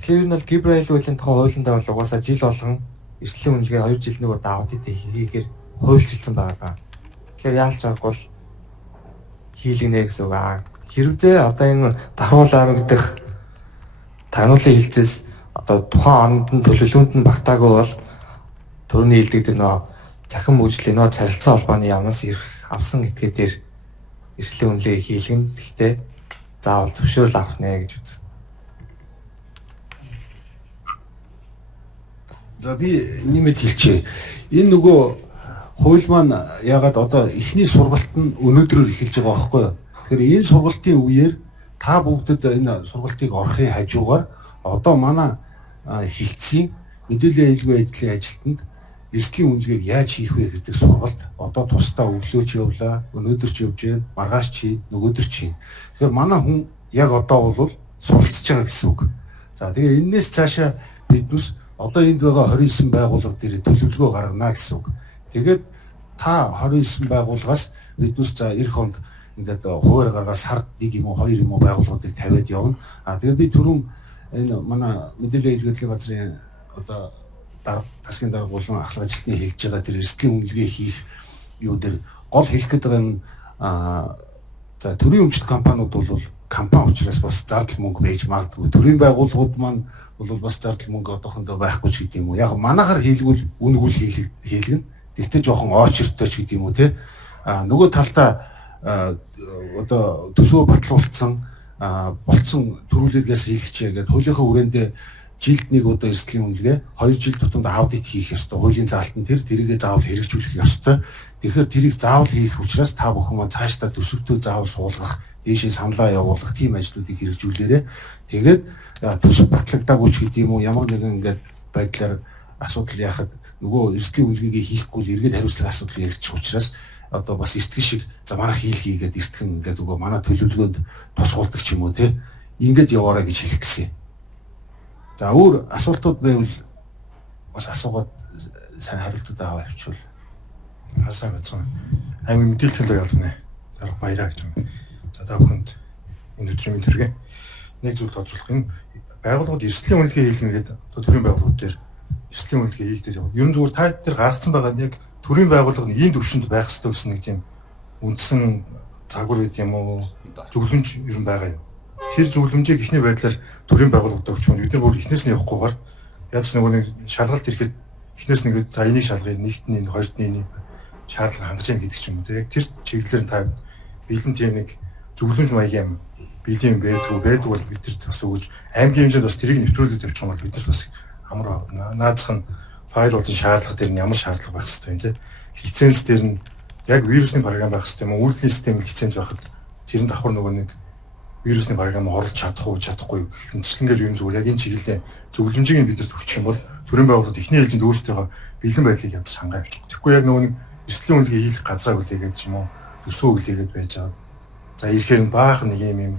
Тэгэхээр энэ бол кибер аюулгүйн тухай хуулиндаа бол угаасаа жил болгон эрсдлийн үнэлгээ 2 жил нэг удаа аудит хийхээр хуульчилсан байгаа. Тэгэхээр яалч аргагүй хийлгэнэ гэсэн үг. Хэрвээ одоо энэ дархуул аймаг дэх тануулын хилцээс одоо тухайн онд нь төлөвлөгөөнд нь багтаагүй бол төрний хэлдэг нөө захин мөжлийн нөө царилцсан холбооны ямаас ирэх авсан этгээд дээр эрсдлийн үнэлгээ хийлгэн. Гэхдээ заавал зөвшөөрөл авах нэ гэж үз. За би нэмэт хэлчихье. Энэ нөгөө хууль маань ягаад одоо эхний сургалт нь өнөөдрөөр эхэлж байгаа байхгүй юу? Тэгэхээр энэ сургалтын үеэр та бүгдд энэ сургалтыг орохын хажуугаар одоо манай хилцсийн мэдээллийн аюулгүй байдлын ажилтнанд эрсдлийн үнэлгээг яаж хийх вэ гэдэг сургалт одоо тусдаа өглөөч явлаа, өнөөдөр ч явж байна, маргааш чи, нөгөөдөр чи. Тэгэхээр манай хүн яг одоо бол суралцж байгаа гэсэн үг. За тэгээ энэс цаашаа биднес одоо энд байгаа 29 байгууллага дээр төлөвлөгөө гаргана гэсэн үг. Тэгээд та 29 байгууллагаас биднес за эх хонд ингээд хуваар гаргаад сард 1 юм уу 2 юм уу байгууллагуудыг тавиад явна. Тэгээд би түрүүн энэ манай мэдээлэл хэлбэрийн газрын одоо тасгийн дарга болон ахлах ажилтны хэлж байгаа тэр эрсдлийн үнэлгээ хийх юу дээр гол хэлэх гээд байгаа юм за төрийн өмчт компаниуд бол компани учраас бас зардал мөнгө байж магадгүй. Төрийн байгууллагууд маань бол бас зардал мөнгө одоохондоо байхгүй ч гэдэм үү. Яг манайхаар хийлгүүл үнэгүүл хийлгэн. Тэгтээ жоохон очиртой ч гэдэм үү те. Нөгөө талдаа одоо төсөө батлуулсан болцсон төрүүлэлгээс хийлгэчээ гэдэг хуулийнхаа хүрээндээ жилд нэг одоо эрсдлийн үнэлгээ 2 жил тутамд аудит хийх ёстой. Хуулийн заалтан тэрийгэ заавал хэрэгжүүлэх ёстой. Тэгэхээр тэрийг заавал хийх учраас та бүхэн маань цаашдаа төсөвтөө заавал суулгах, дээшээ саналаа явуулах тийм ажлуудыг хэрэгжүүлээрэй. Тэгээд төсөв батлагдаагүй ч гэдэм үү ямар нэгэн ингээд байдлаар асуудал яхад нөгөө эрсдлийн үнэлгээгээ хийхгүй л эргээд хариуцлага асуудал яригдчих учраас одоо бас эртгэн шиг за манайх хийлгийгээд эртгэн ингээд нөгөө манай төлөвлөгөөнд тусгуулдаг ч юм уу те ингээд яваарай гэж хэлэх гэсэн. За өөр асуултууд байвал бас асуугаад сайн хариултууд аваа явуул. Сайн байна. Аймаг мэдээлэл төлөө явуулна. Зарах баяраа гэж байна. За та бүхэнд энэ өдрийн мэнд хүргэе. Нэг зүйл тодруулах юм. Байгууллагууд эрсдлийн үнэлгээ хийлгэнэ гэдэг одоо төрийн байгууллагууд дээр эрсдлийн үнэлгээ хийгдэж байна. Ер нь зүгээр та дээр гаргацсан байгаа яг төрийн байгууллага нь ийм төвшөнд байх ёстой гэсэн нэг тийм үндсэн загвар гэдэг юм уу зөвлөмж ер нь байгаа юм. Тэр зөвлөмжийг ихний байдлаар төрийн байгууллагад өгч байна. Бид нар бүр ихнээс нь явахгүйгээр янз нөгөө нэг шалгалт ирэхэд ихнээс нэг за энийг шалгая, нэгт нь энэ, хоёрт нь энийг шаардлага хангаж яах гэдэг ч юм уу. Яг тэр чиглэлээр та биелэн тийм нэг зөвлөмж маягийн биелийн байдгүй бол бид нар бас өгж аймгийн хэмжээнд бас тэрийг нэвтрүүлээд тавьчих юм бол бид нар бас амар наадах нь файл болон шаардлага дээр нь ямар шаардлага байх хэрэгтэй юм те. Лиценз дээр нь яг вирусны програм байх хэрэгтэй юм уу? Үйлдвэрлэлийн систем лиценз байхад тэр нь давхар нөгөө нэг вирусны програм оруулж чадах уу, чадахгүй гэх мэтлэнгээр юм зүгээр яг энэ чиглэлийн зөвлөмжийг бид нарт өгчих юм бол төрийн байгууллагууд ихний ээлжинд өөрсдөө бэлэн байдлыг ядаж хангай авчих. Тэгэхгүй яг нөгөө нэг эрсдлийн үнэлгээ хийх газраа үлээгээд ч юм уу төсөө үлээгээд байж байгаа. За ирэхээр нь баах нэг юм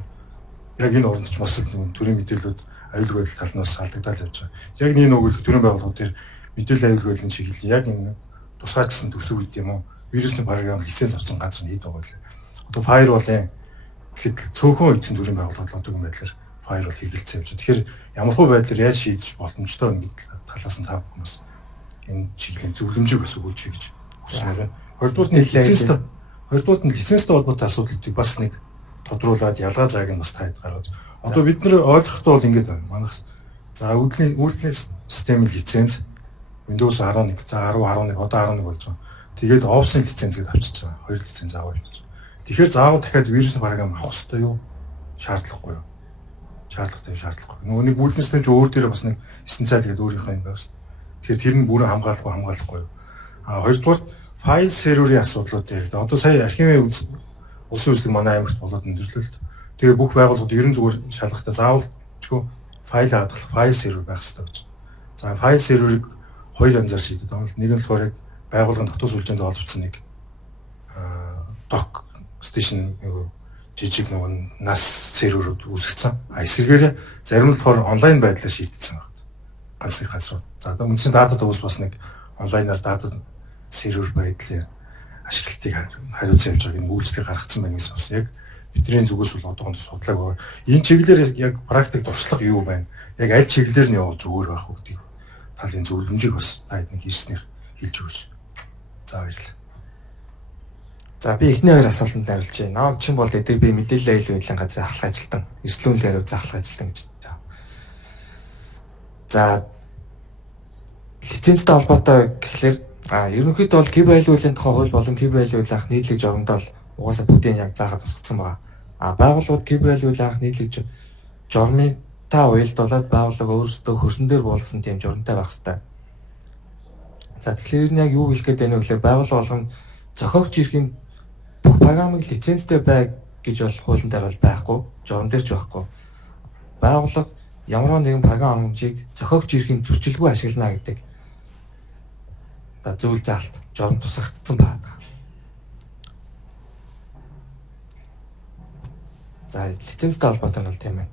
яг энэ оронд ч бас нөгөө төрийн мэдээлэлүүд аюулгүй байдал талнаас алдагдал явж байгаа. Яг энэ нөгөө төрийн байгууллагууд дээр мэдээлэл аюулгүй байдлын чиглэл яг энэ тусгайчсан төсөв гэдэг юм уу вирусны програм лиценз авсан газар нь хэд байгаа вэ? Одоо фаерволын гэхэд цөөхөн эдийн төрийн байгууллагууд одоо юм байдлаар фаервол хэрэгэлцээ явж байгаа. Тэгэхээр ямархуу байдлаар яаж шийдэж боломжтой вэ гэдэг талаас нь та бүхнээс энэ чиглэлийн зөвлөмжийг бас өгөөч гэж хүсмээр байна. Хоёрдугаар нь лицензтэй холбоотой асуудлуудыг бас нэг тодруулаад ялгаа зааг нь бас таад гаргаж. Одоо бид нар ойлгохдоо бол ингэж байна. Манайх за үйлдвэрлэлийн системийн лиценз Windows 11, за 10, 11, одоо 11 болж байгаа. Тэгээд Office лиценз гэдээ авчиж байгаа. Хоёр лиценз аваад явж байгаа. Тэгэхээр заавал дахиад вирусны програм авах хэрэгтэй юу? Шаардлагагүй юу? Шаардлагатай. Нөгөө нэг үйлдвэрлэлийн систем ч өөр дээр бас нэг эссенциал гэдэг өөрийнхөө юм байна шүү дээ. Тэгэхээр тэр нь бүрэн хамгаалахгүй юу? Хоёрдугаар файл серверийн асуудлууд дээр. Одоо сая архивын улсын үйлчлэг манай аймагт болоод өндөрлөө л. Тэгээ бүх байгууллагууд ерөн зүгээр шалгахтаа заавал чгүй файл хадгалах файл сервер байх хэрэгтэй гэж. За файл серверийг хоёр янзаар шийдэв. Нэг нь болохоор яг байгууллагын дотоод сүлжээнд олбцсон нэг док стейшн жижиг нэг нас серверүүд үүсгэсэн. Эсвэргээр зарим нь болохоор онлайн байдлаар шийдсэн байна. Ганц нэг газрууд. За үндсэн дата төвс бас нэг онлайнаар дата сервер байдлаар ашиглалтыг хариуцсан явж байгааг үйлчлэг гаргацсан байна гэсэн бас яг бидний зүгээс бол одоохондоо судлааг байна. Энэ чиглэлээр яг практик туршлага юу байна? Яг аль чиглэлээр нь явах зүгээр байх уу гэдэг талын зөвлөмжийг бас та хэдний хийснийх хэлж өгөөч. За баярлалаа. За би эхний хоёр асуултанд хариулж байна. Наад чинь бол эдгээр би мэдээлэл аюулгүй байдлын газрын ахлах ажилтан, эрсдлийн үнэлгээ хариуцсан ахлах ажилтан гэж байна. За лицензтэй холбоотой гэхлээр ерөнхийдөө бол кибер аюулгүй байдлын тухай хууль болон кибер аюулгүй байдлын анх нийтлэг журамдаа бол угаасаа бүгдийг яг заахад тусгацсан байгаа. Байгууллагууд кибер аюулгүй байдлын анх нийтлэг журамтай уялдуулаад байгууллага өөрсдөө хөрсөн дээр буулгасан тийм журамтай байх хэрэгтэй. За тэгэхээр яг юу хэлэх гээд байна вэ гэхээр байгууллага болгоно зохиогч эрхийн бүх програмыг лицензтэй бай гэж бол хуулинд бол байхгүй, журам дээр ч байхгүй. Байгууллага ямар нэгэн програм хангамжийг зохиогч эрхийн зөрчилгүй ашиглана гэдэг зөвлөл заалт журам тусгагдсан байна. За лицензтэй холбоотой нь бол тийм байна.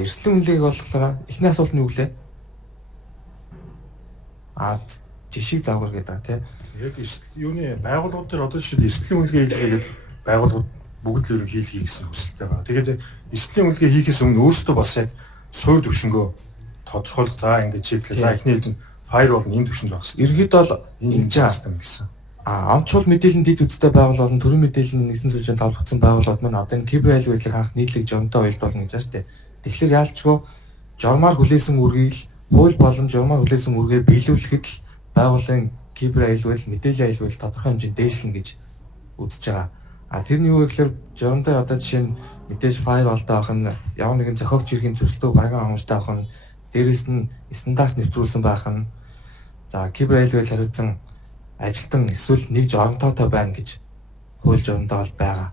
Эрсдлийн үнэлгээг болохоор эхний асуулт нь юу гэлээ? Жишийг заавар гэдэг тийм. Яг юуны байгууллагууд дээр одоо жишээд эрсдлийн үнэлгээ хийлгээгээд байгууллагууд бүгд л ерөнхийдөө хийх гэсэн хүсэлтэй байна. Тэгээд эрсдлийн үнэлгээ хийхээс өмнө өөрсдөө бас яг суурь төвшнгөө тодорхойлох. За ингээд чиглэл. За эхний хэлж нь firewall нь энэ төвшөнд байх хэрэгтэй. Ерөнхийдөө бол Ингэж хаастам гэсэн. Амчуул мэдээллийн дэд үдтэй байгууллага болон төрийн мэдээллийн нэгэн сүлжээнд тавлагдсан байгууллагууд маань одоо энэ кибер аюул байдлыг хангах нийтлэг журамтай уялдуулна гэж байна шүү дээ. Тэгэхээр яалчгүй журмаар хүлээсэн үргийг хууль болон журмаар хүлээсэн үргээ биелүүлэхэд л байгууллагын кибер аюул байл мэдээллийн аюул байл тодорхой хэмжээнд дээшлэн гэж үзэж байгаа. Тэр нь юу вэ гэхээр журамтай одоо жишээ нь мэдээж firewall-тай авах нь ямар нэгэн зохиогч эрхийн зөрчилдөг багаан хангамжтай авах нь дээрэс нь стандарт нэвтрүүлсэн байх нь за кибер аюул байл хариуцсан ажилтан эсвэл нэг журамтайтай байна гэж хууль журамтай бол байгаа.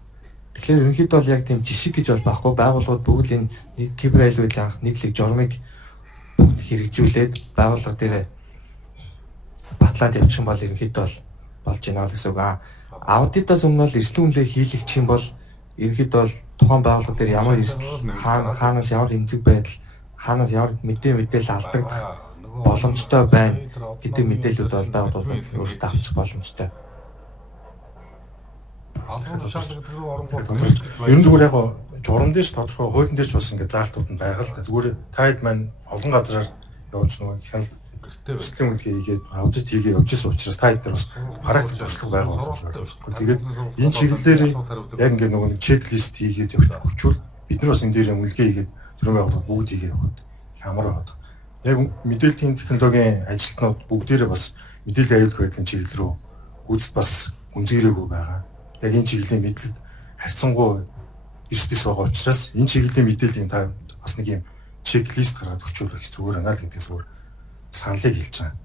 Тэгэхээр ерөнхийдөө бол яг тийм жишг гэж бол байхгүй. Байгууллагууд бүгд энэ кибер аюул байдлын анх нийтлэг журмыг бүгд хэрэгжүүлээд байгууллага дээр батлаад явуучих юм бол ерөнхийдөө болж байна гэсэн үг. Аудитаас өмнө бол эрсдэл үнэлгээ хийлгэх юм бол ерөнхийдөө бол тухайн байгууллага дээр ямар эрсдэл хаанаас ямар хэмжиг байдал хаанаас ямар мэдээлэл алдагдах боломжтой байна гэдэг мэдээлүүд бол байгууллагууд өөрсдөө авчих боломжтой. Ер нь зүгээр яг журам дээр ч тодорхой хуулийн дээр ч бас ингээд заалтууд нь байгаа л да. Зүгээр таад маань олон газараар явж нөгөө хяналт эрсдлийн үнэлгээ хийгээд аудит хийгээ явж ирсэн учраас таад дээр бас практик туршлага байгаа болж байна. Тэгээд энэ чиглэлээр яг ингээд нөгөө чеклист хийгээд өгчүүл бид нар бас энэ дээр үнэлгээ хийгээд төрийн байгууллагууд бүгд хийгээ яваад ямар байгаа. Яг мэдээллийн технологийн ажилтнууд бүгдээрээ бас мэдээллийн аюулгүй байдлын чиглэл рүү гүйцэд бас үнцгэрээгүй байгаа. Яг энэ чиглэлийн мэдлэг харьцангуй эрсдэс байгаа учраас энэ чиглэлийн мэдээллийн та бас нэг юм чеклист гаргаад өгчүүлэх зүгээр анаа л гэдэг зүгээр саналыг хэлж байгаа.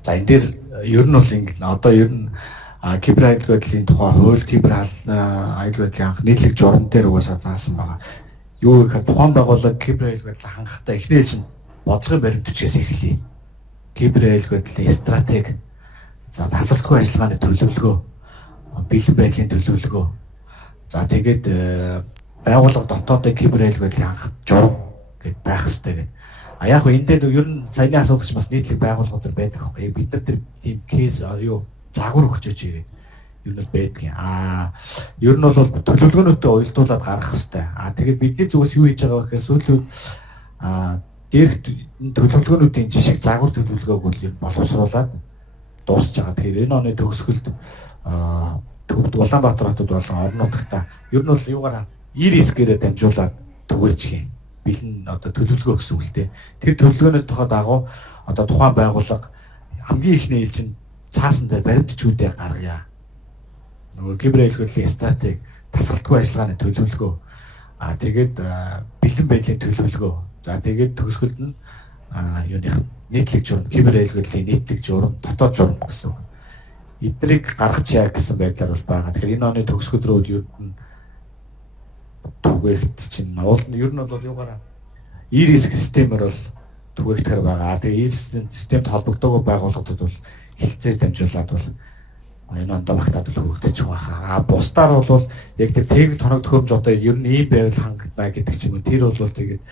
За энэ дээр ер нь бол ингэ одоо ер нь кибер аюулгүй байдлын тухай хууль кибер аюулгүй байдлын анх нийтлэг журам дээр угаасаа заасан байгаа. Юу гэхээр тухайн байгууллага кибер аюулгүй байдлыг хангахтаа эхнээс нь бодлогын баримт бичгээс эхлэе. Кибер аюулгүй байдлын стратеги, за тасалдахгүй ажиллагааны төлөвлөгөө, бэлэн байдлын төлөвлөгөө. За тэгээд байгууллага дотоодын кибер аюулгүй байдлыг хангах журам гэд байх хэрэгтэй гэдэг. Яг энэ дээр ер нь саяны асуудагч бас нийтлэг байгууллагууд төр байдаг аахгүй. Бид нар тийм кейс юу загвар өгч ирээд ер нь байдгийн. Ер нь бол төлөвлөгөөнүүдэд уялдуулаад гаргах хэрэгтэй. Тэгээд бидний зүгээс юу хийж байгаа вэ гэхээр сүүлүүд дээрх төлөвлөгөөнүүдийн жишг загвар төлөвлөгөөг бол ер нь боловсруулад дуусж байгаа. Тэгэхээр энэ оны төгсгөлд төвд Улаанбаатар хотод болон орон нутагта ер нь бол юугаараа ирискээрээ дамжуулаад түгээрч бэлэн одоо төлөвлөгөө гэсэн үг л дээ. Тэр төлөвлөгөөний тухай дагуу одоо тухайн байгууллага хамгийн ихний ил чинь цаасан дээр баримтчүүдээ гаргая. Нөгөө кибер аюулгүй байдлын стратеги, тасгалтгүй ажиллагааны төлөвлөгөө, тэгээд бэлэн байдлын төлөвлөгөө. За тэгээд төгсгөлд нь юуных нийтлэг журам, кибер аюулгүй байдлын нийтлэг журам, дотоод журам гэсэн үг. Эднийг гаргачаа гэсэн байдлаар бол байгаа. Тэгэхээр энэ оны төгсгөл рүү юу түгээгт чинь ер нь бол юугаараа ириск системээр бол түгээгдэхэр байгаа. Тэгээ ириск системд холбогдоогүй байгууллагуудад бол хилцээр дамжуулаад бол энэ ондоо багтаад л хөгжиж байгаа. Бусдаар бол яг тэр техник тоног төхөөрөмж одоо ер нь ийм байвал хангагдана гэдэг ч юм уу. Тэр бол тэгээд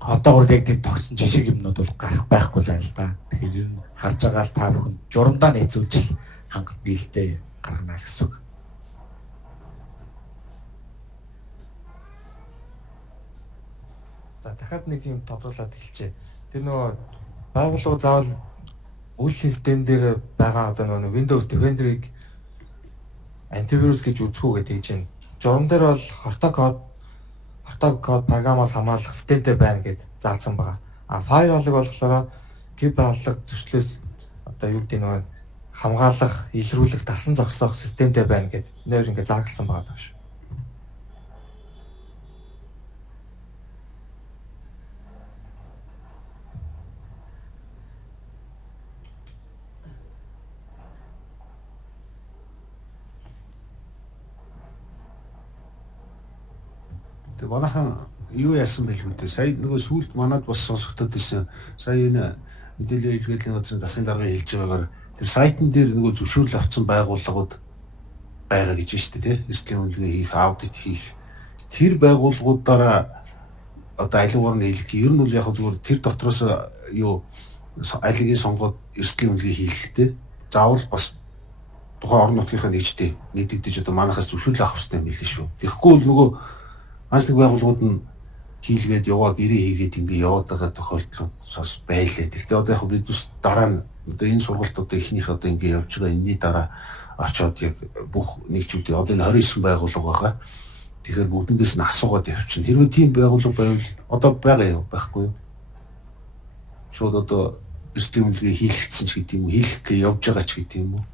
одоогор яг тийм тогтсон жишг юмнууд бол гарах байхгүй л байл та. Тэгэхээр ер нь харж байгаа л та бүхэн журамдаа нийцүүлж хангах биелэлтэй гаргана гэсэн үг. За дахиад нэг юм тодруулаад хэлчихье. Тэр нөгөө байгууллага заавал үйл систем дээр байгаа одоо нөгөө Windows Defender-ыг антивирус гэж үзэхүү гэдэг чинь журам дээр бол хортой код програмаас хамгаалах системтэй байна гэд заасан байгаа. Firewall-ыг болохоор кибер авлага зөрчлөөс одоо юу гэдэг нөгөө хамгаалах, илрүүлэх, тасан зогсоох системтэй байна гэд нээр ингэ заагласан байгаа даа шүү. Тэгээ манайхан юу яасан бэ л үү? Сая нөгөө сүүлд манад бас сонсогдоод байсан. Сая энэ мэдээллийн илгээлийн газрын засгийн даргын хэлж байгаагаар тэр сайтн дээр нөгөө зөвшөөрөл авсан байгууллагууд байгаа гэж байна шүү дээ, тийм. Эрсдлийн үнэлгээ хийх, аудит хийх. Тэр байгууллагуудаараа одоо аливаар нь хэлэх. Ер нь бол яг зүгээр тэр дотроос юу алигийн сонгоод эрсдлийн үнэлгээ хийхтэй. Заавал бас тухайн орон нутгийнхаа нэгжтэй нэгдэгдэж одоо манайхаас зөвшөөрөл авах хэрэгтэй юм билээ шүү. Тэгэхгүй бол нөгөө анхлаг байгууллагууд нь хийлгээд яваа гэрээ хийгээд ингээ яваад байгаа тохиолдол бас байлаа. Гэхдээ одоо яг бид бас дараа нь одоо энэ сургалт одоо ихнийх одоо ингээ явж байгаа энэний дараа очоод яг бүх нэгжүүдийн одоо энэ 29 байгууллага байгаа. Тэгэхээр бүгднгээс нь асуугаад явчихна. Хэрвээ тийм байгууллага байвал одоо байгаа юу байхгүй юу? Шууд одоо эрсдэл үнэлгээ хийлгэсэн ч гэдэг юм уу, хийлгэх гэж явж байгаа ч гэдэг юм уу?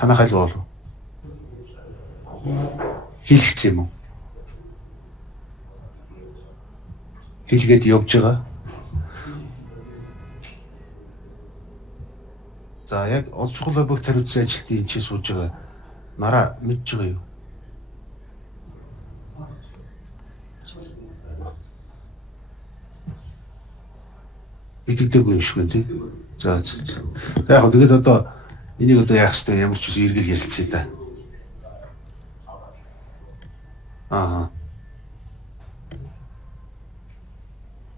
Танах аль болов? Хийлгэсэн юм уу? Хийлгээд явж байгаа. За яг олж чухал бүх тариуцсан ажилтны энэ ч сууж байгаа нараа мэдж байгаа юу? Мэддэггүй юм шиг байна тий. За. За яг тэгээд одоо энийг одоо яах вэ? Ямар ч үс эргэл ярилцъя да. Аа.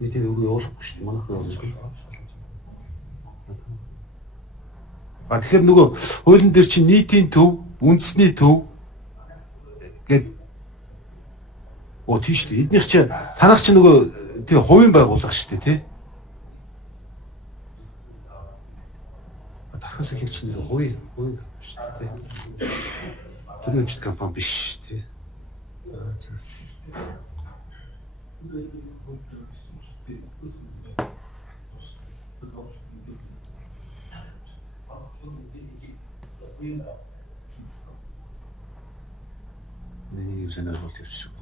Мэдээ үгүй явуулахгүй шүү дээ. Манайх явуулахгүй. Тэгэхээр нөгөө хуулийн дээр чинь нийтийн төв, үндэсний төв гэдэг тийш дээ. Эднийх чинь танах чинь нөгөө тий хувийн байгууллага шүү дээ тий. Дахин сэлэг чинь хувийн шүү дээ тий. Төрөмжт компани биш тий. Миний юу санаа бол явчих шүү.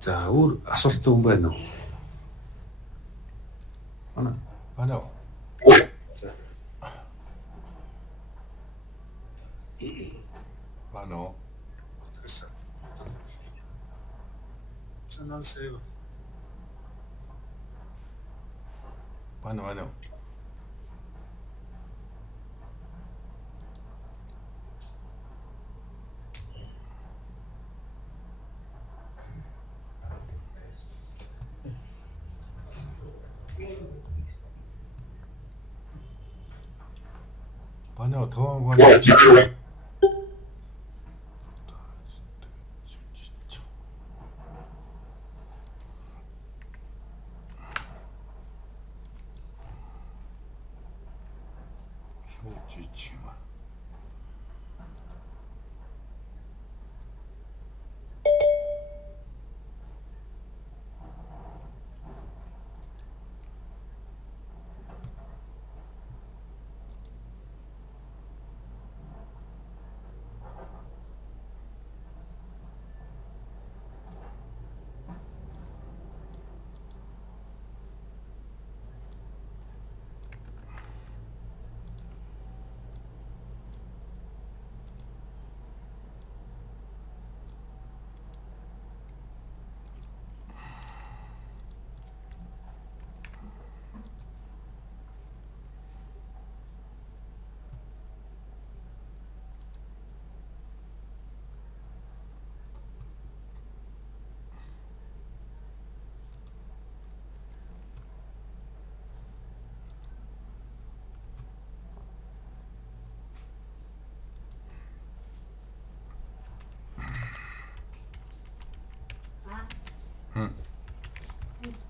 За өөр асуулттай хүн байна уу? Манай. За. Манай. Санаасаа Манай. Манай тоо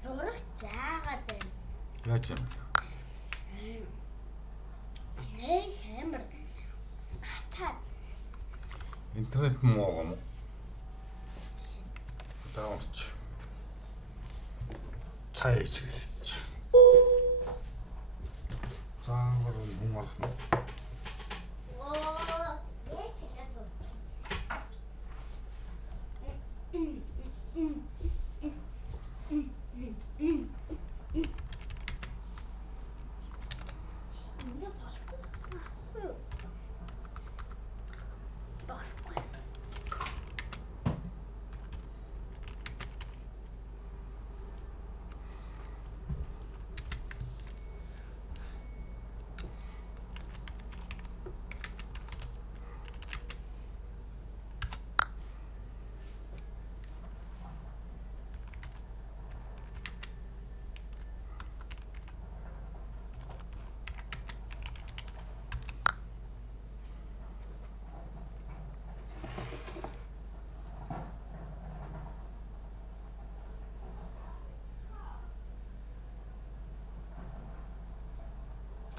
Зураг заагаад байна. Яаж юм? Камер. Та Интернет муу юм. Даавч. Цайч. Заавар хүн алхна.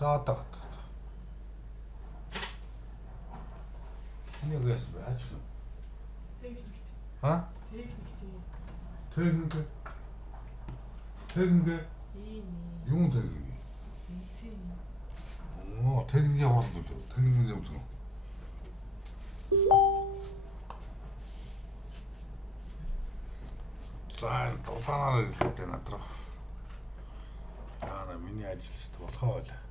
За одоо. Энийг яас бэ? Ажиг. Ха? Техник. Юу техник? Оо, техникийн хоолнд үү? Техникийн зөвлөгөө. За, дулаанаар хэлээд надраа. Яа, миний ажилчд болохоо байла.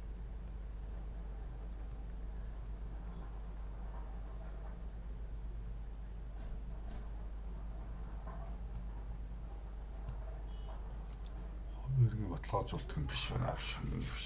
Хоёрын баталгаажуулдаг нь биш байна. Биш.